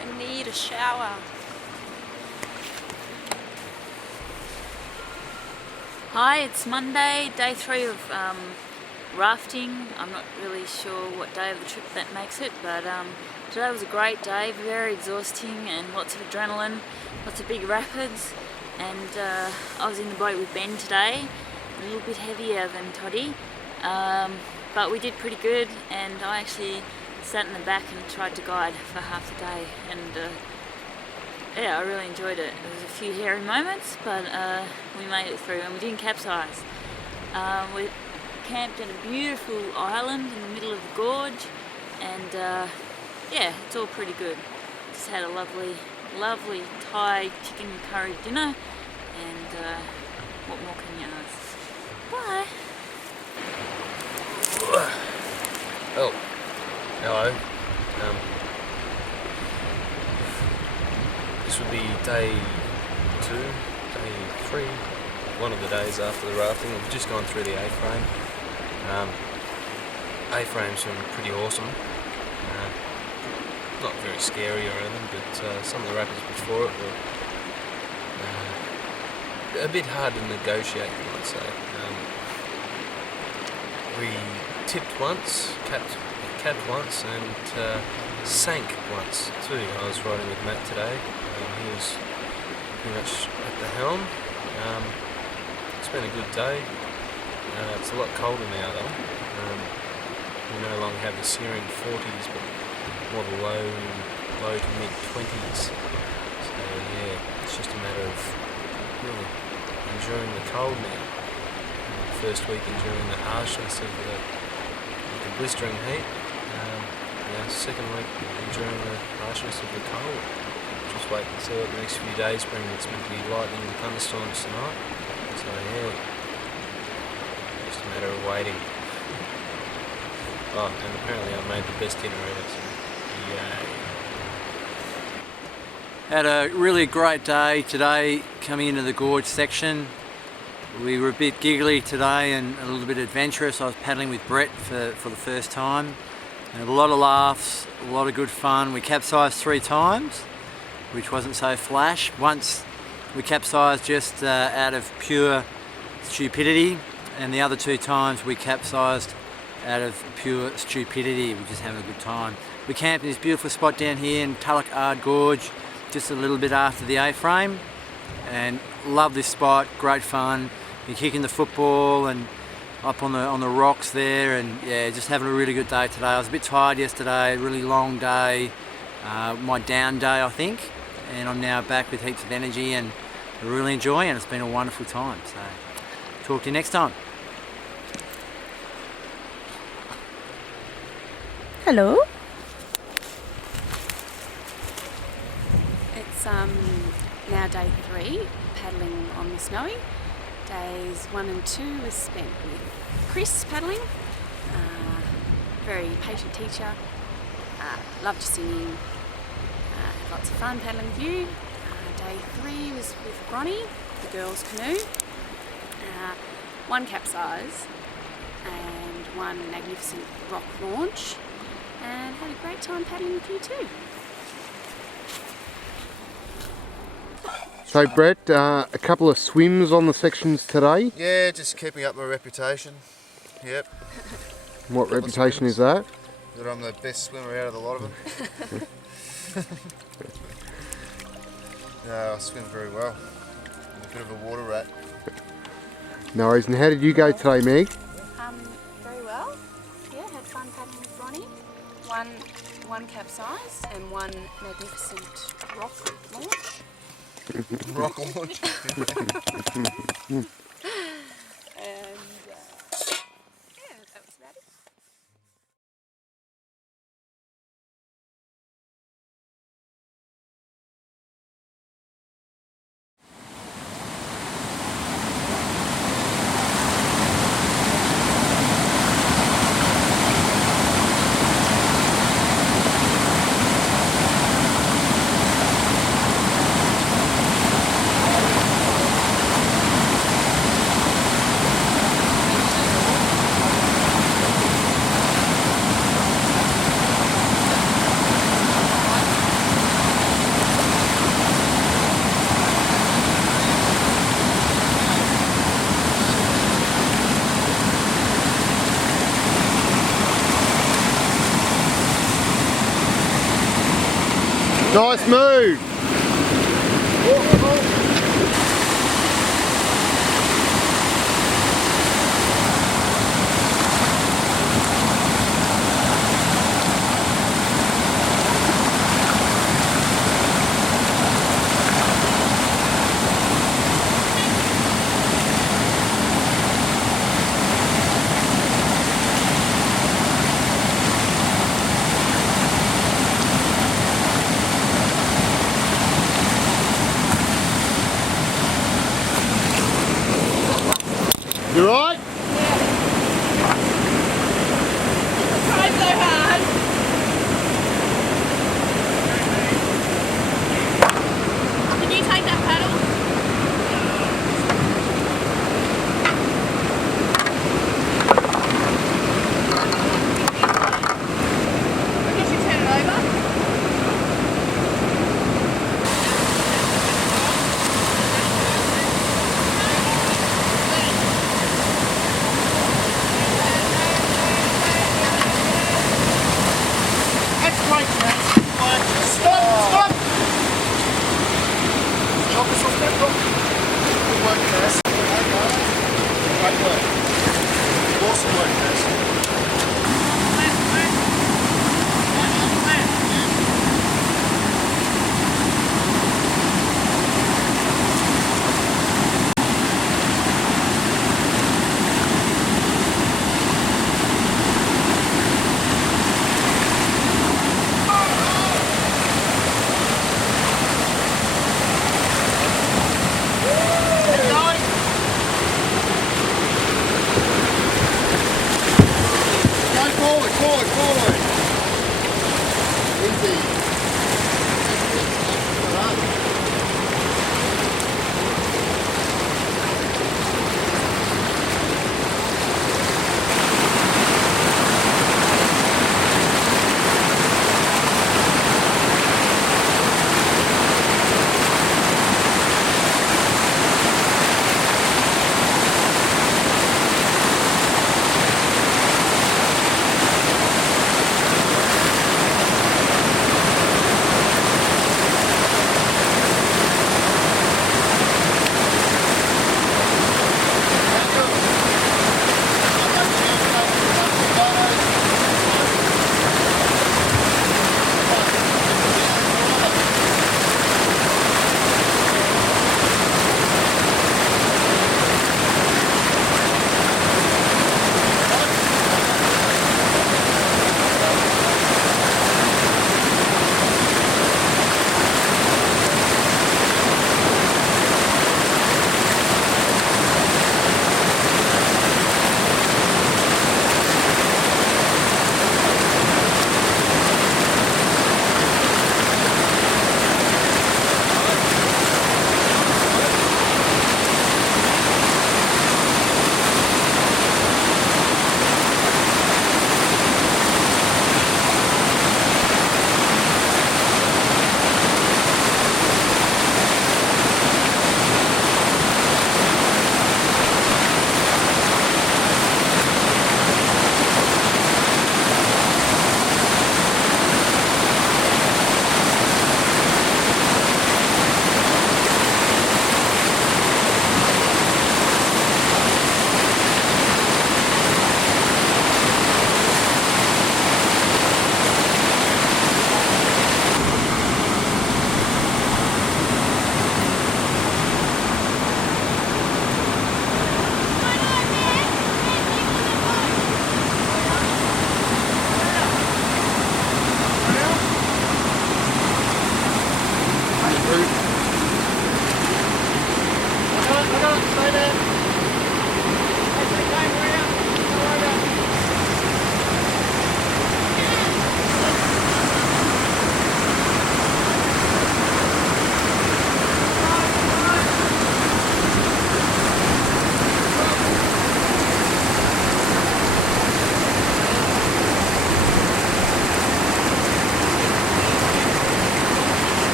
I need a shower. Hi, it's Monday, day 3 of rafting. I'm not really sure what day of the trip that makes it, but today was a great day, very exhausting and lots of adrenaline, lots of big rapids, and I was in the boat with Ben today, a little bit heavier than Toddy, but we did pretty good, and I actually sat in the back and tried to guide for half the day, and yeah, I really enjoyed it. There was a few hairy moments, but we made it through and we didn't capsize. We camped in a beautiful island in the middle of the gorge, and yeah, it's all pretty good. Just had a lovely Thai chicken curry dinner, and what more can you ask? Bye! Oh, hello. This would be day 2, day 3, one of the days after the rafting. We've just gone through the A-frame. A-frame's been pretty awesome. Not very scary or anything, but some of the rapids before it were a bit hard to negotiate, you might say. We tipped once, capped once, and sank once too. I was riding with Matt today. He was pretty much at the helm. It's been a good day. It's a lot colder now though. We no longer have the searing 40s, but more the low to mid 20s. So yeah, it's just a matter of really enjoying the cold now. First week enjoying the harshness of the blistering heat. Second week enjoying the harshness of the cold, which is just wait and see what the next few days bring. It's meant to be lightning and thunderstorms tonight. So yeah, just a matter of waiting. Oh, and apparently I made the best dinner ever, so yay. Had a really great day today coming into the gorge section. We were a bit giggly today and a little bit adventurous. I was paddling with Brett for the first time. And a lot of laughs, a lot of good fun. We capsized 3 times, which wasn't so flash. Once we capsized just out of pure stupidity, and the other 2 times we capsized out of pure stupidity. We're just having a good time. We camped in this beautiful spot down here in Tulloch Ard Gorge, just a little bit after the A-frame, and love this spot, great fun. You're kicking the football and up on the rocks there, and yeah, just having a really good day today. I was a bit tired yesterday, really long day, my down day I think, and I'm now back with heaps of energy and really enjoying it. It's been a wonderful time, so talk to you next time. Hello. It's now day 3, paddling on the Snowy. Days 1 and 2 was spent with Chris paddling, very patient teacher, loved singing, had lots of fun paddling with you. Day 3 was with Bronnie, the girls' canoe, 1 capsize and 1 magnificent rock launch, and had a great time paddling with you too. So Brett, a couple of swims on the sections today. Yeah, just keeping up my reputation. Yep. What reputation is that? That I'm the best swimmer out of the lot of them. No, I swim very well. I'm a bit of a water rat. No worries. And how did you go today, Meg? Very well. Yeah, had fun paddling with Bronnie. One capsize and 1 magnificent rock launch. Rock launch. Nice move!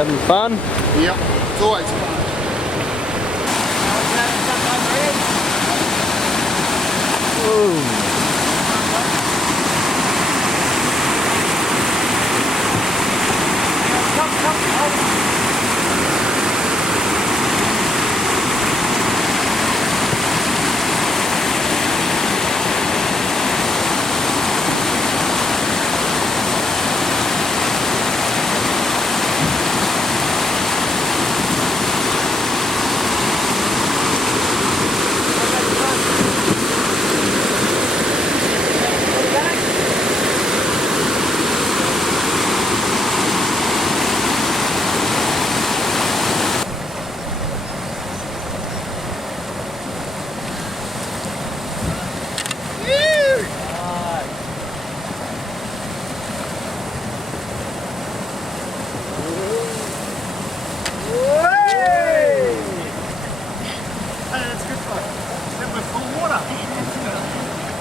Having fun? Yep, it's always fun. Ooh.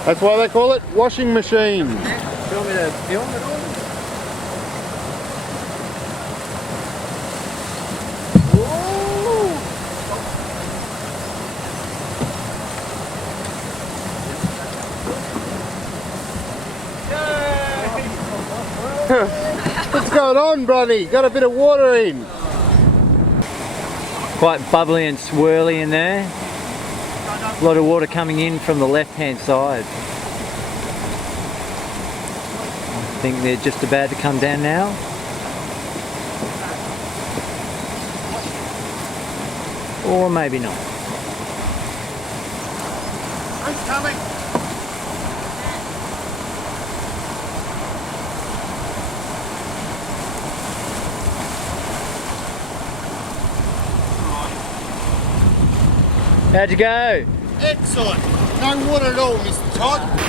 That's why they call it washing machine. Do you want me to film it all? What's going on, Bronny? Got a bit of water in. Quite bubbly and swirly in there. A lot of water coming in from the left-hand side. I think they're just about to come down now. Or maybe not. I'm coming. How'd you go? Excellent. No water at all, Mr. Todd.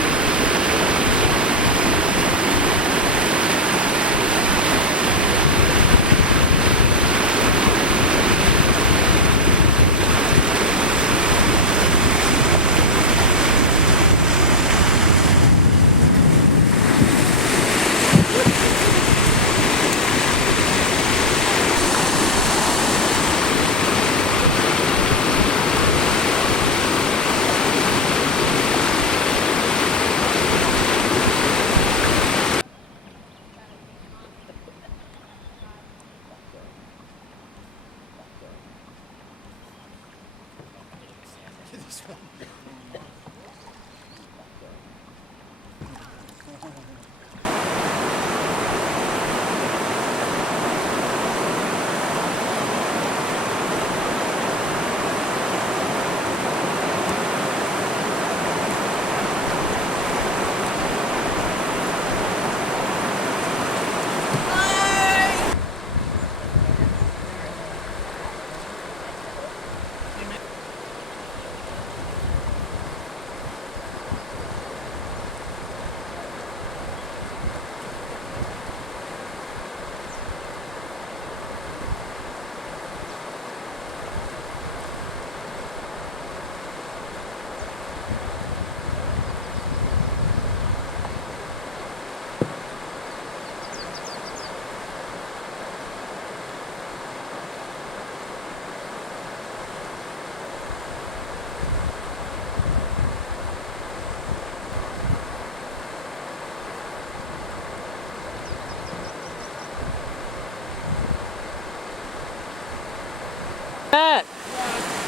Matt,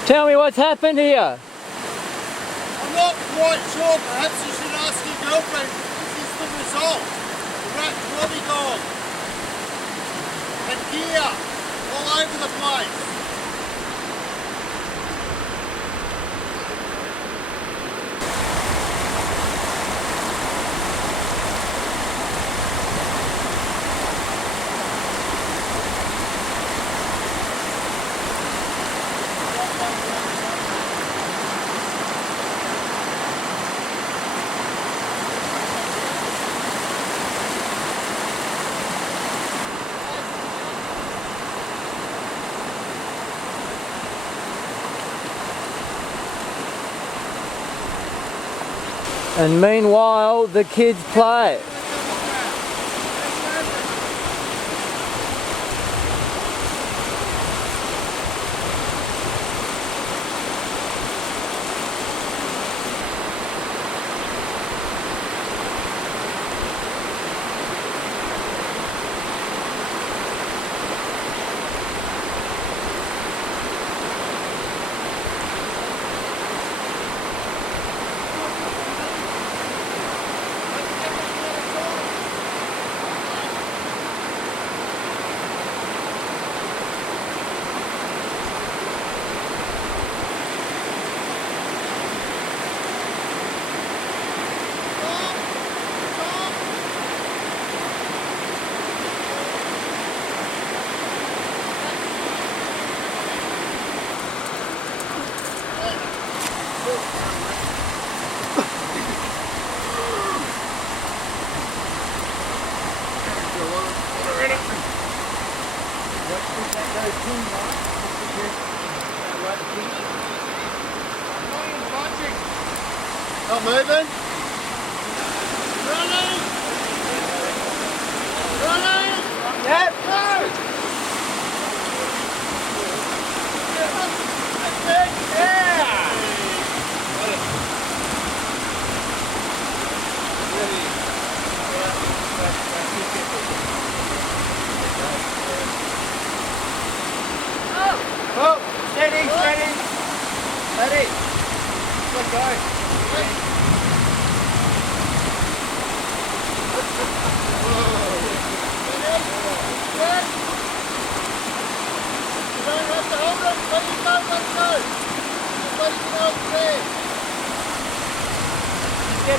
tell me what's happened here. I'm not quite sure. Perhaps you should ask your girlfriend. This is the result. The rat blobby gone. And gear all over the place. And meanwhile, the kids play. Not moving. Running. Running. Yep. Go. Yeah. Get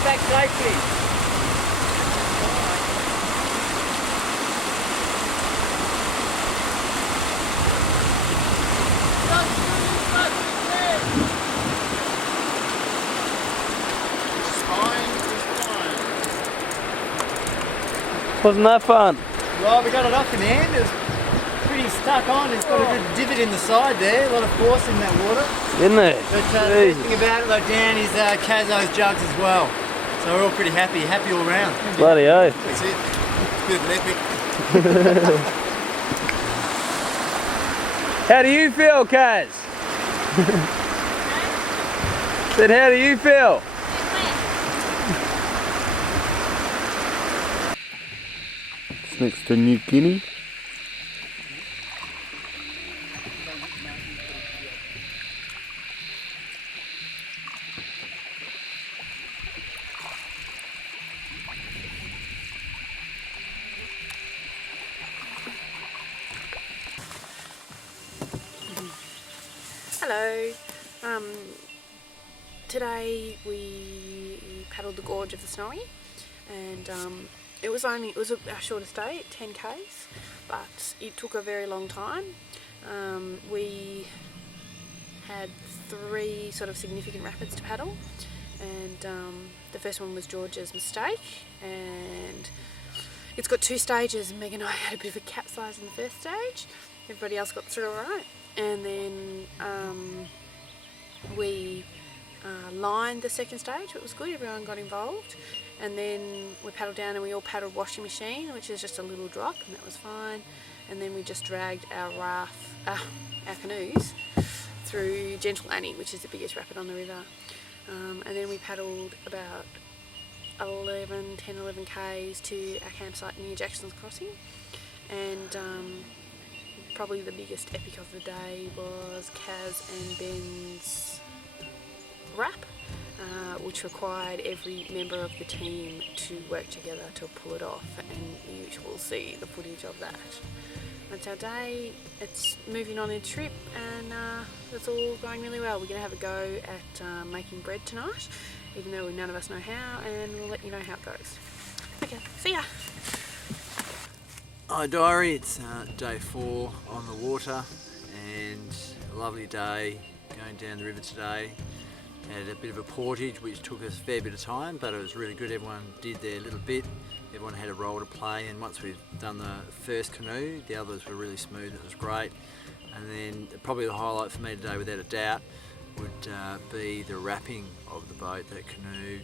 back safely. Wasn't that fun? Well, we got it off in the end. It was pretty stuck on. It's got a good divot in the side there. A lot of force in that water. Isn't it? But the best thing about it, though, Dan, is Kazo's jugs as well. So we're all pretty happy all round. Bloody oath. That's it. It's a bit of an epic. How do you feel, Kaz? Said, how do you feel? It's next to New Guinea. Hello. Today we paddled the gorge of the Snowy, and it was our shortest day at 10 k's, but it took a very long time. We had 3 sort of significant rapids to paddle, and the first one was George's mistake, and it's got 2 stages, and Meg and I had a bit of a capsize in the first stage. Everybody else got through alright, and then we lined the second stage. It was good, everyone got involved, and then we paddled down and we all paddled washing machine, which is just a little drop, and that was fine. And then we just dragged our canoes through Gentle Annie, which is the biggest rapid on the river, and then we paddled about 10-11 k's to our campsite near Jackson's Crossing, and probably the biggest epic of the day was Kaz and Ben's wrap, which required every member of the team to work together to pull it off, and you will see the footage of that. That's our day. It's moving on in trip, and it's all going really well. We're going to have a go at making bread tonight, even though none of us know how, and we'll let you know how it goes. Okay, see ya! Hi diary, it's day 4 on the water, and a lovely day going down the river today. Had a bit of a portage which took us a fair bit of time, but it was really good. Everyone did their little bit, everyone had a role to play, and once we've done the first canoe, the others were really smooth. It was great. And then probably the highlight for me today, without a doubt, would be the wrapping of the boat, that canoe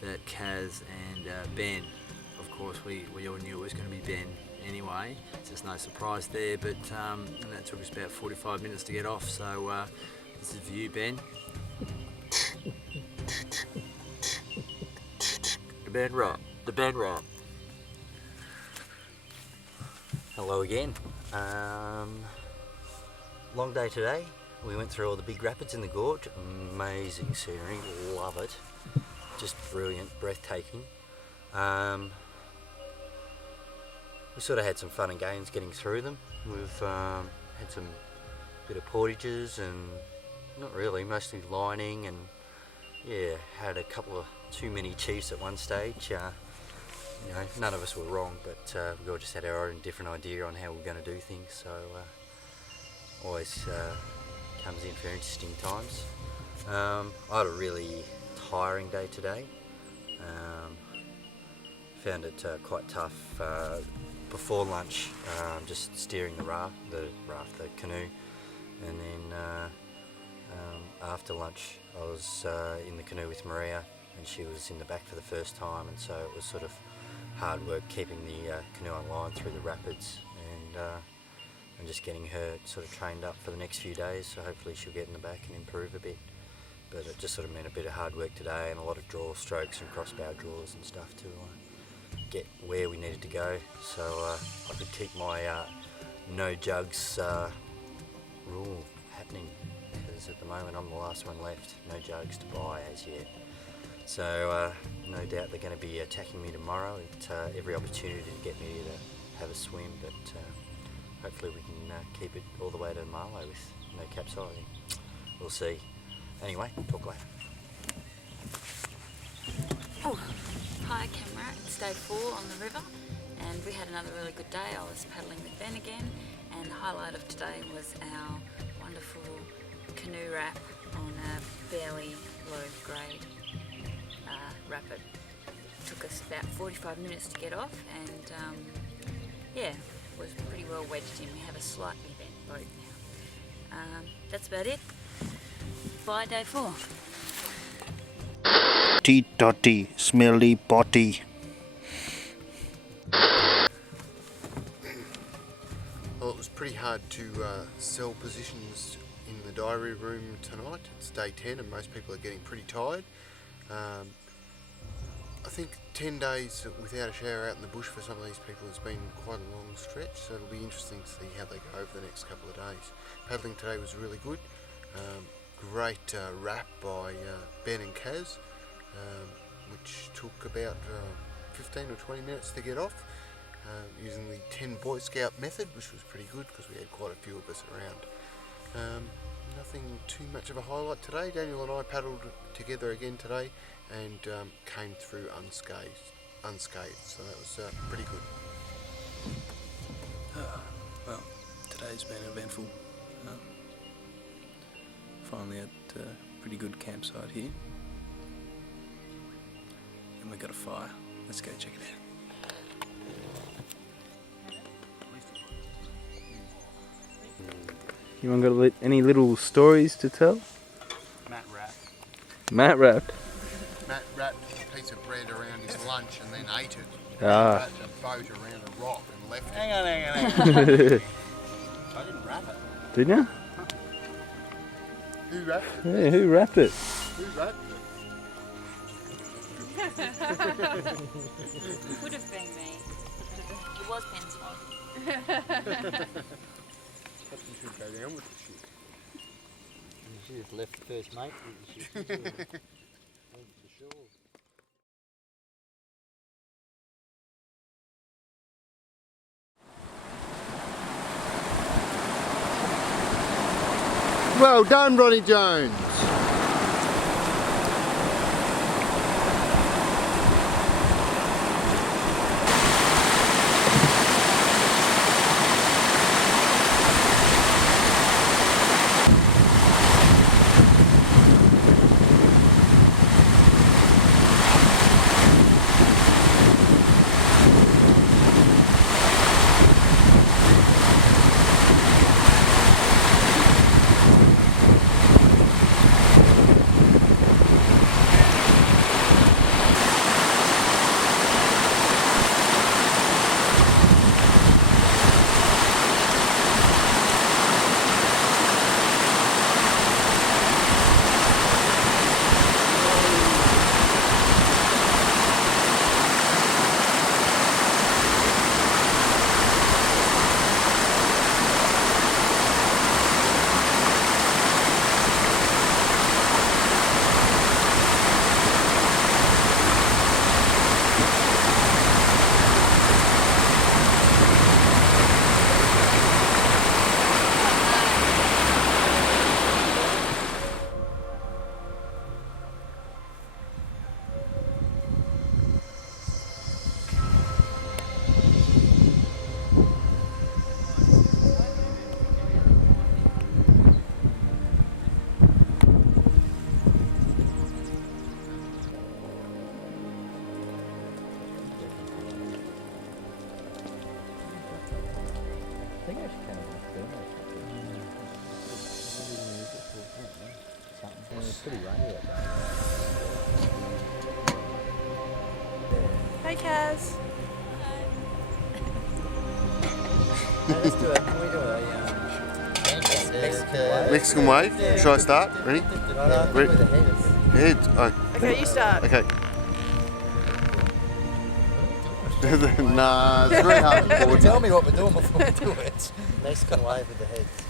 that Kaz and Ben, of course we all knew it was going to be Ben anyway, so there's no surprise there, but and that took us about 45 minutes to get off, so this is for you, Ben. The Ben rap, the Ben rap. Hello again. Long day today. We went through all the big rapids in the gorge. Amazing scenery, love it. Just brilliant, breathtaking. We sort of had some fun and games getting through them. We've had some bit of portages and not really, mostly lining, and yeah, had a couple of too many chiefs at one stage. You know, none of us were wrong, but we all just had our own different idea on how we're going to do things, so always comes in for interesting times. I had a really tiring day today. Found it quite tough before lunch, just steering the canoe, and then after lunch I was in the canoe with Maria, and she was in the back for the first time, and so it was sort of hard work keeping the canoe on line through the rapids, and just getting her sort of trained up for the next few days, so hopefully she'll get in the back and improve a bit. But it just sort of meant a bit of hard work today, and a lot of draw strokes and crossbow draws and stuff to get where we needed to go, so I could keep my no jugs rule happening, as at the moment. I'm the last one left, no jugs to buy as yet. So no doubt they're going to be attacking me tomorrow at every opportunity to get me to have a swim, but hopefully we can keep it all the way to Marlow with no capsizing. We'll see. Anyway, talk later. Oh, hi camera, it's day 4 on the river and we had another really good day. I was paddling with Ben again and the highlight of today was our wonderful canoe wrap on a barely low grade rapid. Took us about 45 minutes to get off and yeah, was pretty well wedged in. We have a slightly bent boat now. That's about it. Bye day 4. Totty, smelly potty. Well, it was pretty hard to sell positions in the diary room tonight. It's day 10 and most people are getting pretty tired. I think 10 days without a shower out in the bush for some of these people has been quite a long stretch, so it'll be interesting to see how they go over the next couple of days. Paddling today was really good. Great wrap by Ben and Kaz, which took about 15 or 20 minutes to get off, using the 10 Boy Scout method, which was pretty good because we had quite a few of us around. Nothing too much of a highlight today. Daniel and I paddled together again today and came through unscathed, so that was pretty good. Well, today's been eventful. Finally at a pretty good campsite here. And we've got a fire. Let's go check it out. You got any little stories to tell? Matt wrapped. Matt wrapped? Matt wrapped a piece of bread around his lunch and then ate it. Ah. He wrapped a boat around a rock and left it. Hang on. I didn't wrap it. Didn't you? Who wrapped it? Yeah, who wrapped it? Who wrapped it? It would have been me. It was Ben's fault. Perhaps you should go down with the shit. You should have left the first mate with the shit. For sure. Well done, Ronnie Jones. Pretty rainy that day. Hey Kaz. Let's do it. Can we do a Mexican wave? Should I start? Ready? Ready? Head. Oh. Okay, you start. Okay. Nah, it's very hard to forward. Tell me what we're doing before we do it. Mexican wave with the heads.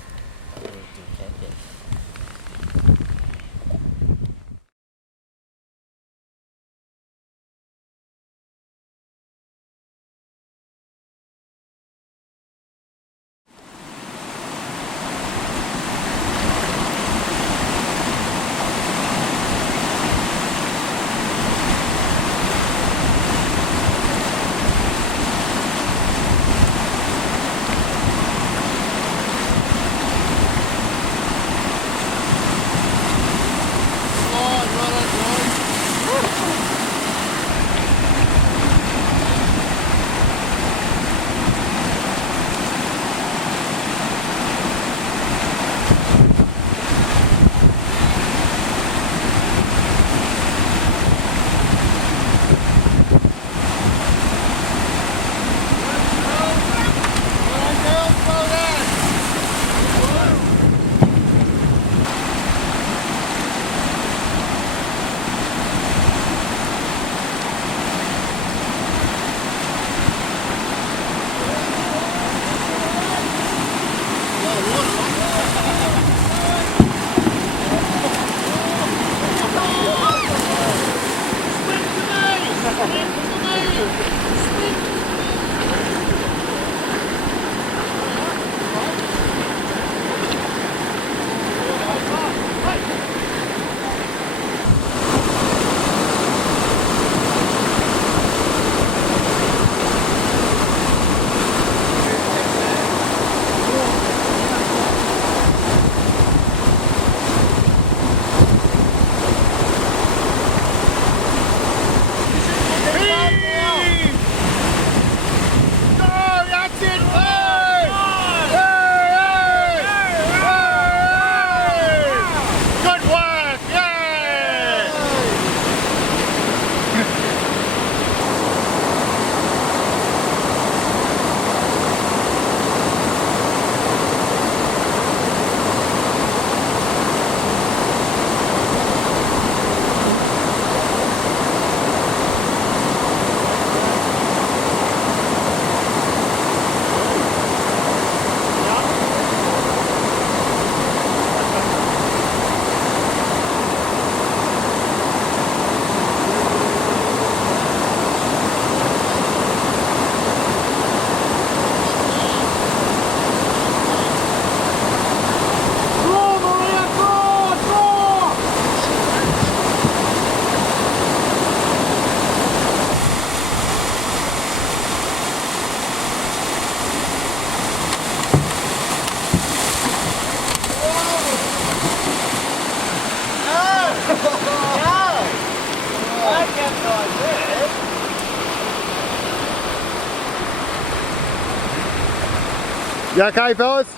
You okay, fellas?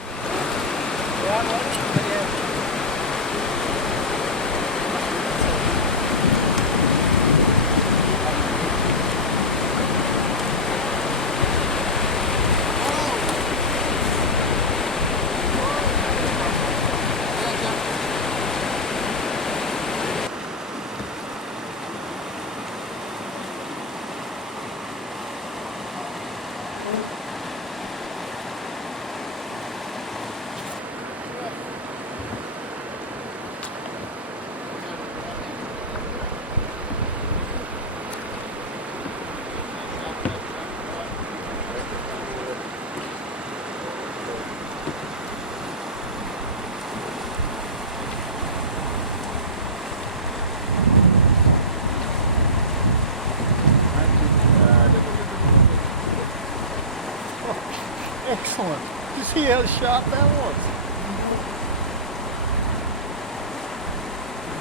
Excellent. You see how sharp that was?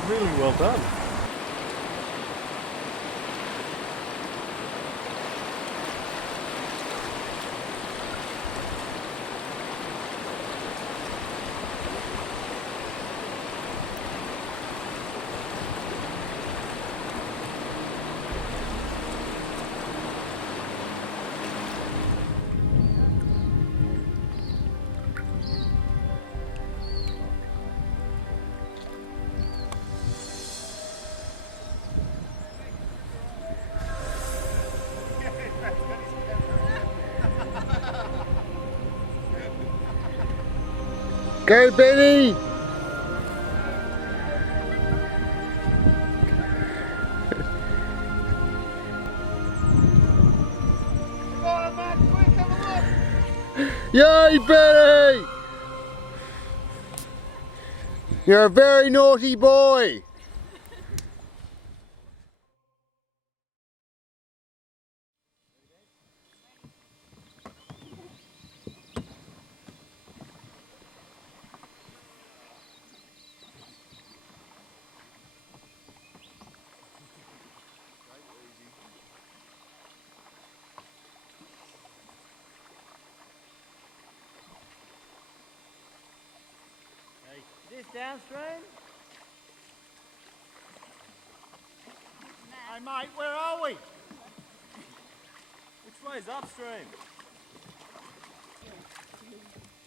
Really well done. Go, Benny! Yay, Benny! You're a very naughty boy. Is this downstream? Hey mate, where are we? Which way's upstream?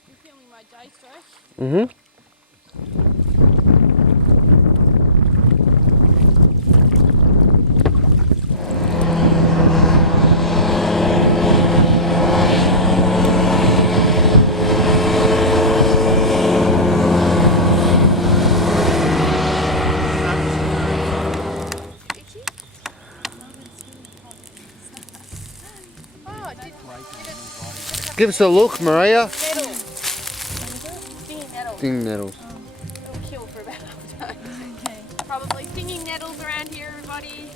You're filming my day stretch. Mm-hmm. Give us a look, Maria. Nettles. Stinging nettles. Stinging nettles. It'll kill for about half a day. Okay. Probably stinging nettles around here, everybody.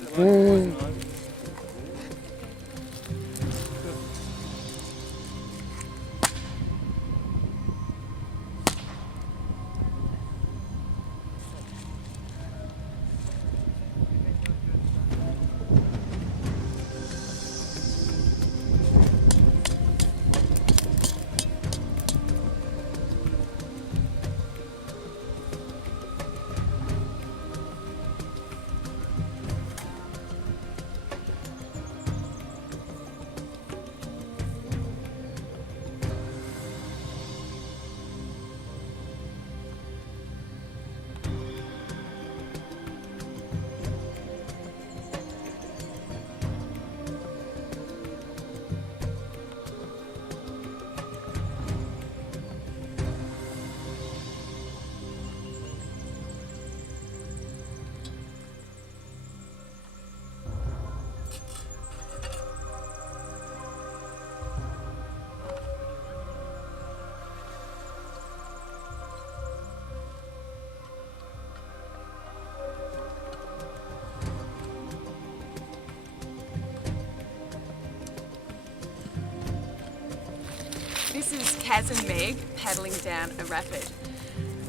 This is Kaz and Meg paddling down a rapid.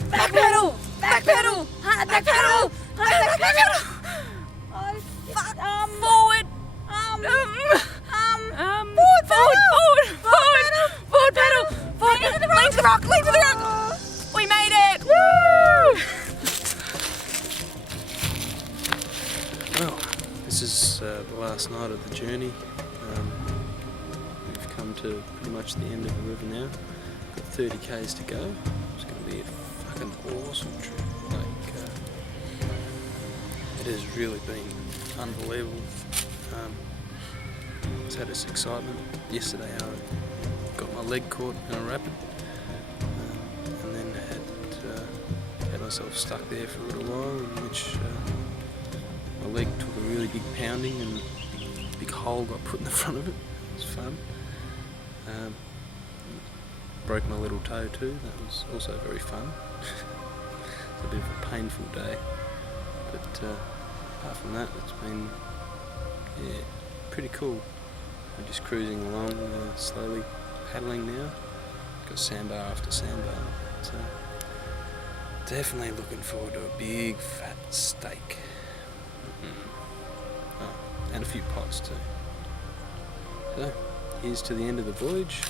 Back pedal! Back pedal! Hard back pedal! Hard back pedal! Oh, fuck. Forward! Forward pedal! Forward pedal! Forward pedal! come to pretty much the end of the river now. Got 30 k's to go. It's going to be a fucking awesome trip. It has really been unbelievable. It's had its excitement. Yesterday I got my leg caught in a rapid, and then had myself stuck there for a little while, in which my leg took a really big pounding and a big hole got put in the front of it. It was fun. Broke my little toe too. That was also very fun. It's a bit of a painful day, but apart from that, it's been pretty cool. We're just cruising along, slowly paddling now. Got sandbar after sandbar. So definitely looking forward to a big fat steak. Oh, and a few pots too. So here's to the end of the voyage.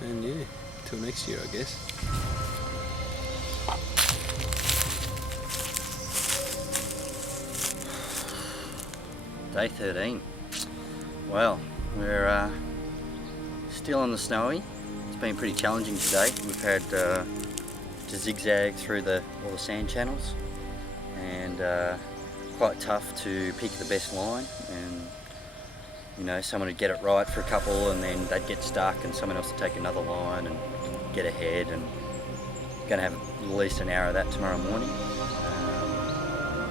And yeah, till next year, I guess. Day 13. Well, we're still on the Snowy. It's been pretty challenging today. We've had to zigzag through all the sand channels, and quite tough to pick the best line. And you know, someone would get it right for a couple, and then they'd get stuck, and someone else would take another line and get ahead. And going to have at least an hour of that tomorrow morning.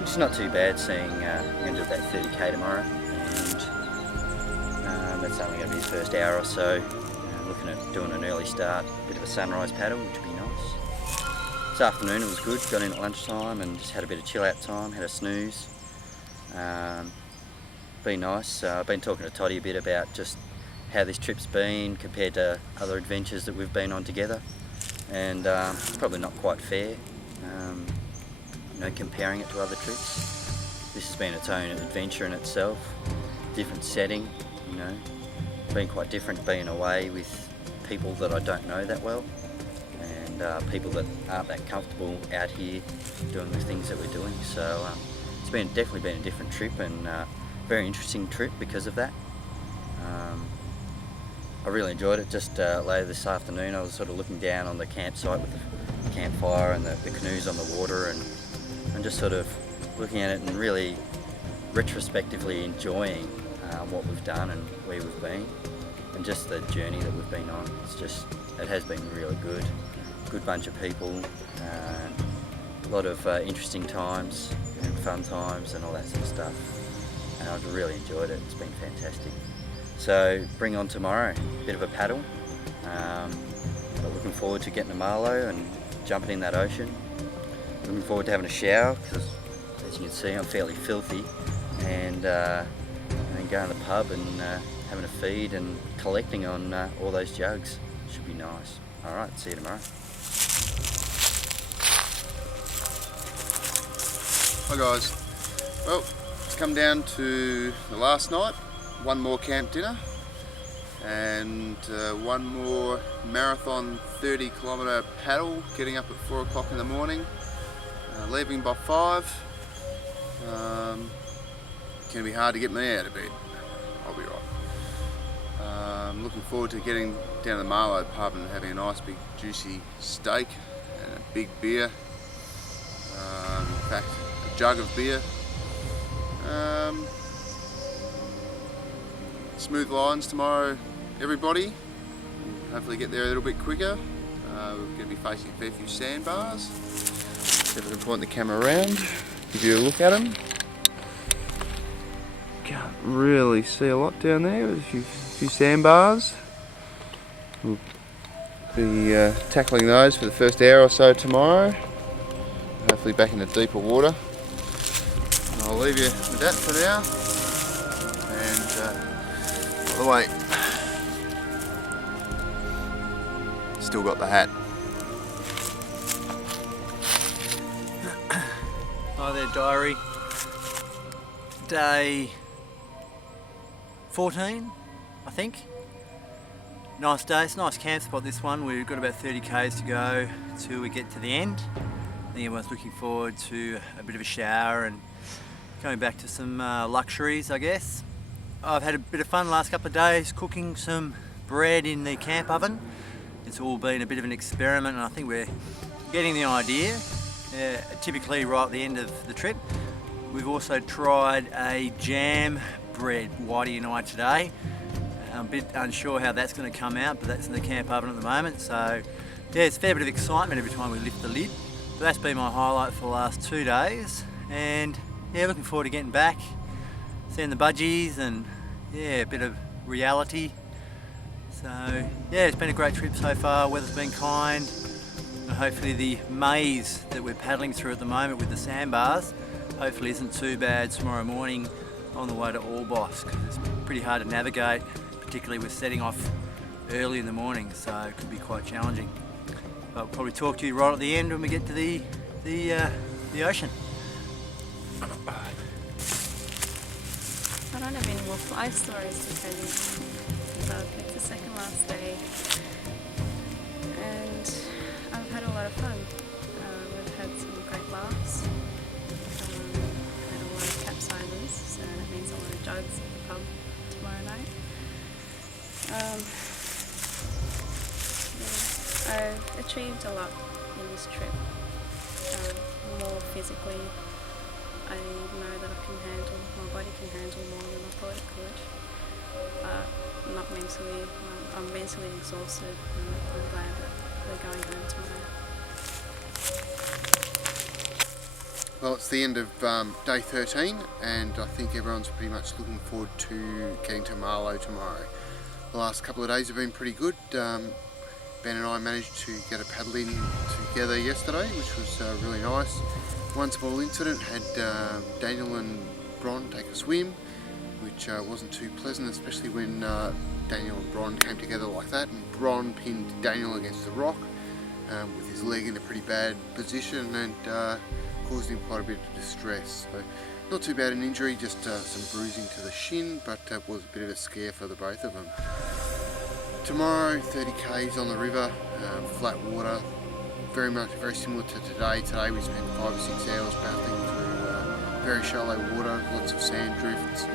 Which is not too bad, seeing the end of that 30k tomorrow, and that's only going to be the first hour or so. Looking at doing an early start, bit of a sunrise paddle, which would be nice. This afternoon it was good, got in at lunchtime and just had a bit of chill out time, had a snooze. Been nice. I've been talking to Toddy a bit about just how this trip's been compared to other adventures that we've been on together, and it's probably not quite fair. You know, comparing it to other trips. This has been its own adventure in itself, different setting, you know, been quite different being away with people that I don't know that well, and people that aren't that comfortable out here doing the things that we're doing. So it's definitely been a different trip, and very interesting trip because of that. I really enjoyed it. Just later this afternoon I was sort of looking down on the campsite with the campfire and the canoes on the water, and just sort of looking at it and really retrospectively enjoying what we've done and where we've been, and just the journey that we've been on. It has been really good. Good bunch of people, a lot of interesting times and fun times and all that sort of stuff. And I've really enjoyed it. It's been fantastic. So bring on tomorrow, bit of a paddle. But looking forward to getting to Marlow and jumping in that ocean. Looking forward to having a shower, because as you can see I'm fairly filthy, and then going to the pub and having a feed and collecting on all those jugs. Should be nice. Alright, see you tomorrow. Hi guys. Well, it's come down to the last night. One more camp dinner and one more marathon 30-kilometre paddle, getting up at 4 o'clock in the morning, leaving by 5. It's going to be hard to get me out of bed. I'll be right. Looking forward to getting down to the Marlow pub and having a nice big juicy steak and a big beer. In fact, a jug of beer. Smooth lines tomorrow, everybody. Hopefully get there a little bit quicker. We're going to be facing a fair few sandbars. See if I can point the camera around, give you a look at them. Can't really see a lot down there. There's a few sandbars. We'll be tackling those for the first hour or so tomorrow. Hopefully back into deeper water. And I'll leave you with that for now. And by the way, still got the hat. Hi there, diary. Day 14, I think. Nice day. It's a nice camp spot, this one. We've got about 30 k's to go till we get to the end. I think everyone's looking forward to a bit of a shower and going back to some luxuries, I guess. I've had a bit of fun the last couple of days cooking some bread in the camp oven. It's all been a bit of an experiment, and I think we're getting the idea. Typically right at the end of the trip. We've also tried a jam bread, Whitey and I, today. I'm a bit unsure how that's going to come out, but that's in the camp oven at the moment. So yeah, it's a fair bit of excitement every time we lift the lid. So that's been my highlight for the last 2 days, and yeah, looking forward to getting back, seeing the budgies, and yeah, a bit of reality. So yeah, it's been a great trip so far. Weather's been kind, and hopefully the maze that we're paddling through at the moment with the sandbars hopefully isn't too bad tomorrow morning on the way to Orbost, because it's pretty hard to navigate, particularly with setting off early in the morning, so it could be quite challenging. But I'll probably talk to you right at the end when we get to the ocean. I don't have any more fly stories to tell you, but it's the second last day and I've had a lot of fun. We've had some great laughs, had a lot of capsizes, so that means a lot of jugs at the pub tomorrow night. I've achieved a lot in this trip, more physically. I know that my body can handle more than I thought it could. Not mentally, I'm mentally exhausted, and I'm glad that we're going home tomorrow. Well, it's the end of day 13, and I think everyone's pretty much looking forward to getting to Marlow tomorrow. The last couple of days have been pretty good. Ben and I managed to get a paddle in together yesterday, which was really nice. One small incident had Daniel and Bron take a swim, which wasn't too pleasant, especially when Daniel and Bron came together like that, and Bron pinned Daniel against the rock with his leg in a pretty bad position, and caused him quite a bit of distress. So not too bad an injury, just some bruising to the shin, but was a bit of a scare for the both of them. Tomorrow, 30 k's on the river, flat water, very similar to today. Today we spent 5 or 6 hours paddling through very shallow water, lots of sand drifts,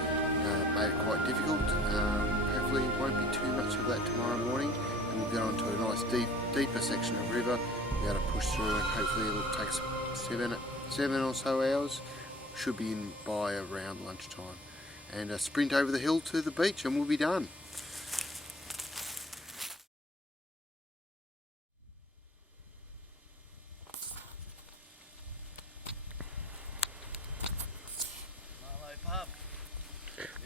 made it quite difficult. Hopefully it won't be too much of that tomorrow morning, and we'll get onto a nice deeper section of river, be able to push through, and hopefully it'll take 7 or so hours. Should be in by around lunchtime, and sprint over the hill to the beach and we'll be done.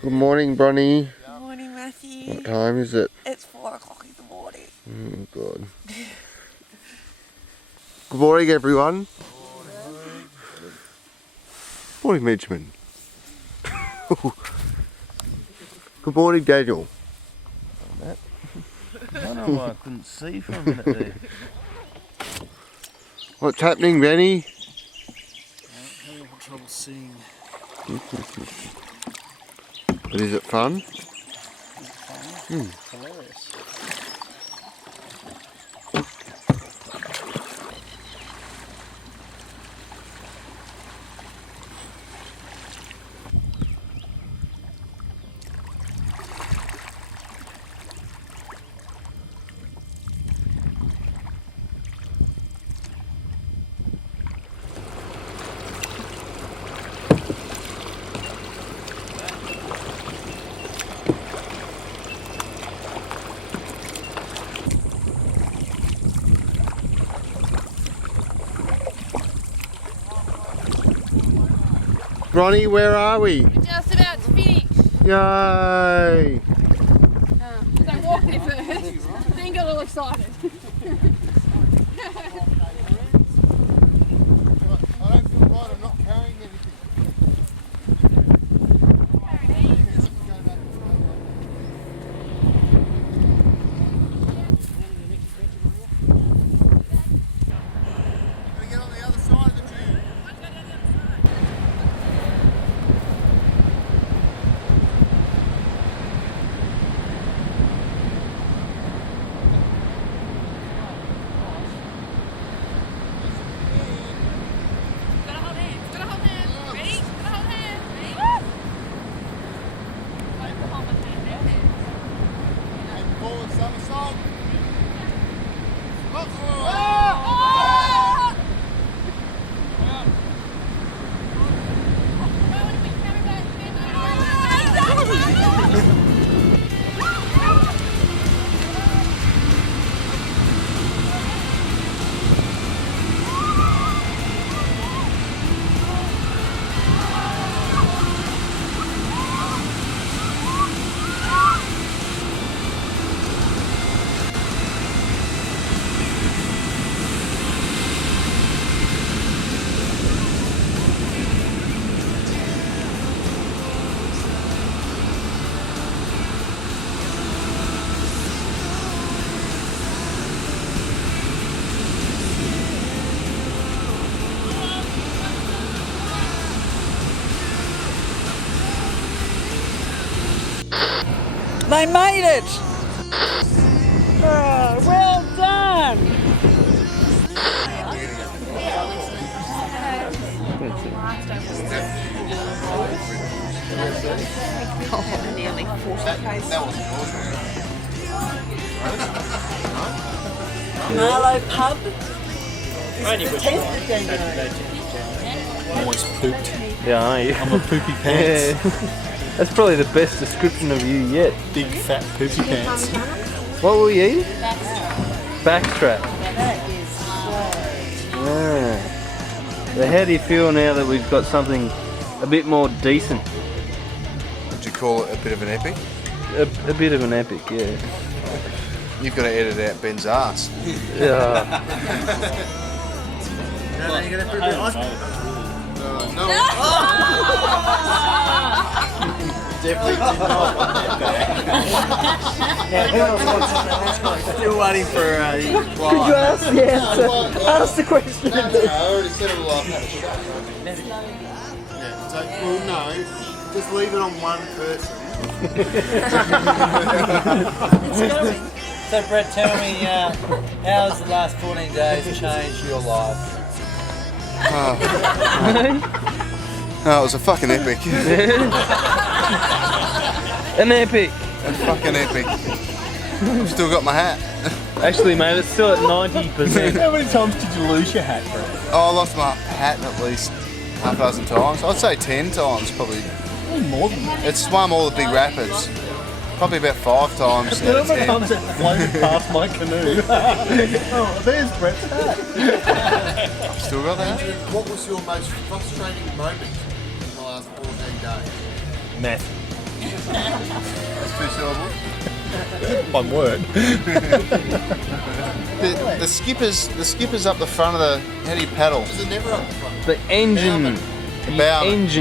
Good morning, Bronnie. Good morning, Matthew. What time is it? It's 4 o'clock in the morning. Oh, God. Good morning, everyone. Morning, Midgeman. Good morning, Daniel. I don't know why I couldn't see for a minute there. What's happening, Benny? I'm having trouble seeing. But is it fun? Hilarious. Ronnie, where are we? We're just about to finish. Yay! So I walked there first, then got all excited. I don't feel right, I'm not carrying anything. Gotta get on the other side of the tube. Gotta hold hands. They made it! Oh, well done! Nearly 40 k's. Marlow pub. I'm always pooped. Yeah, I know you. I'm a poopy pants. Yeah. That's probably the best description of you yet. Big fat poopy pants. What were you eating? Backstrap. Yeah. So how do you feel now that we've got something a bit more decent? Would you call it a bit of an epic? A bit of an epic, yeah. You've got to edit out Ben's ass. Yeah. No, you're going to put it on. No. Definitely did not want that back. Still waiting for Could you ask the answer? Ask the question. No, I already said it will have a shot. Yeah, so, well, no, just leave it on one person. So Brett, tell me, how has the last 14 days changed your life? Oh, it was a fucking epic. An epic. A fucking epic. I've still got my hat. Actually, mate, it's still at 90%. How many times did you lose your hat, Brett? Oh, I lost my hat at least half a dozen times. I'd say 10 times probably. More than that. It's swum all the big rapids. Probably about 5 times. How many times it floated past my canoe? Oh, there's Brett's hat. Still got that? What was your most frustrating moment in the last 14 days? Math. That's 2 syllables. One word. The skippers up the front of the how do you paddle? Was it never up the front? The engine. The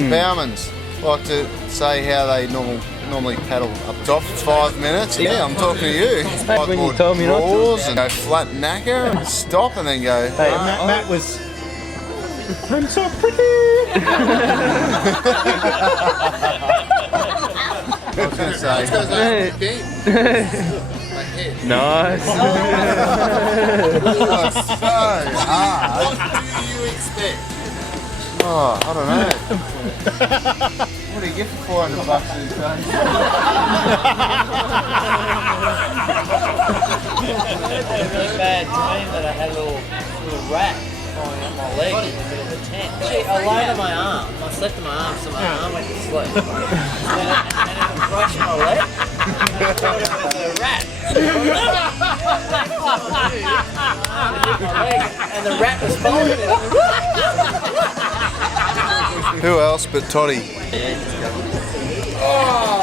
bowmans like to say how they normally paddle up top for 5 minutes. Yeah, I'm talking to you. When you told me not to. And go flat knacker and stop and then go. Hey, Matt was. I'm so pretty. I was going to say. Nice. Oh, so hard. What do you expect? Oh, I don't know. What do you get for $400 these days? It was really bad to me that I had a little rat crawling up my leg in the middle of the tent. Actually, I laid on my arm. I slept on my arm, so my arm went to sleep. And it brushed my leg. And I thought it was a rat. And the rat was following it. Who else but Toddy? Oh!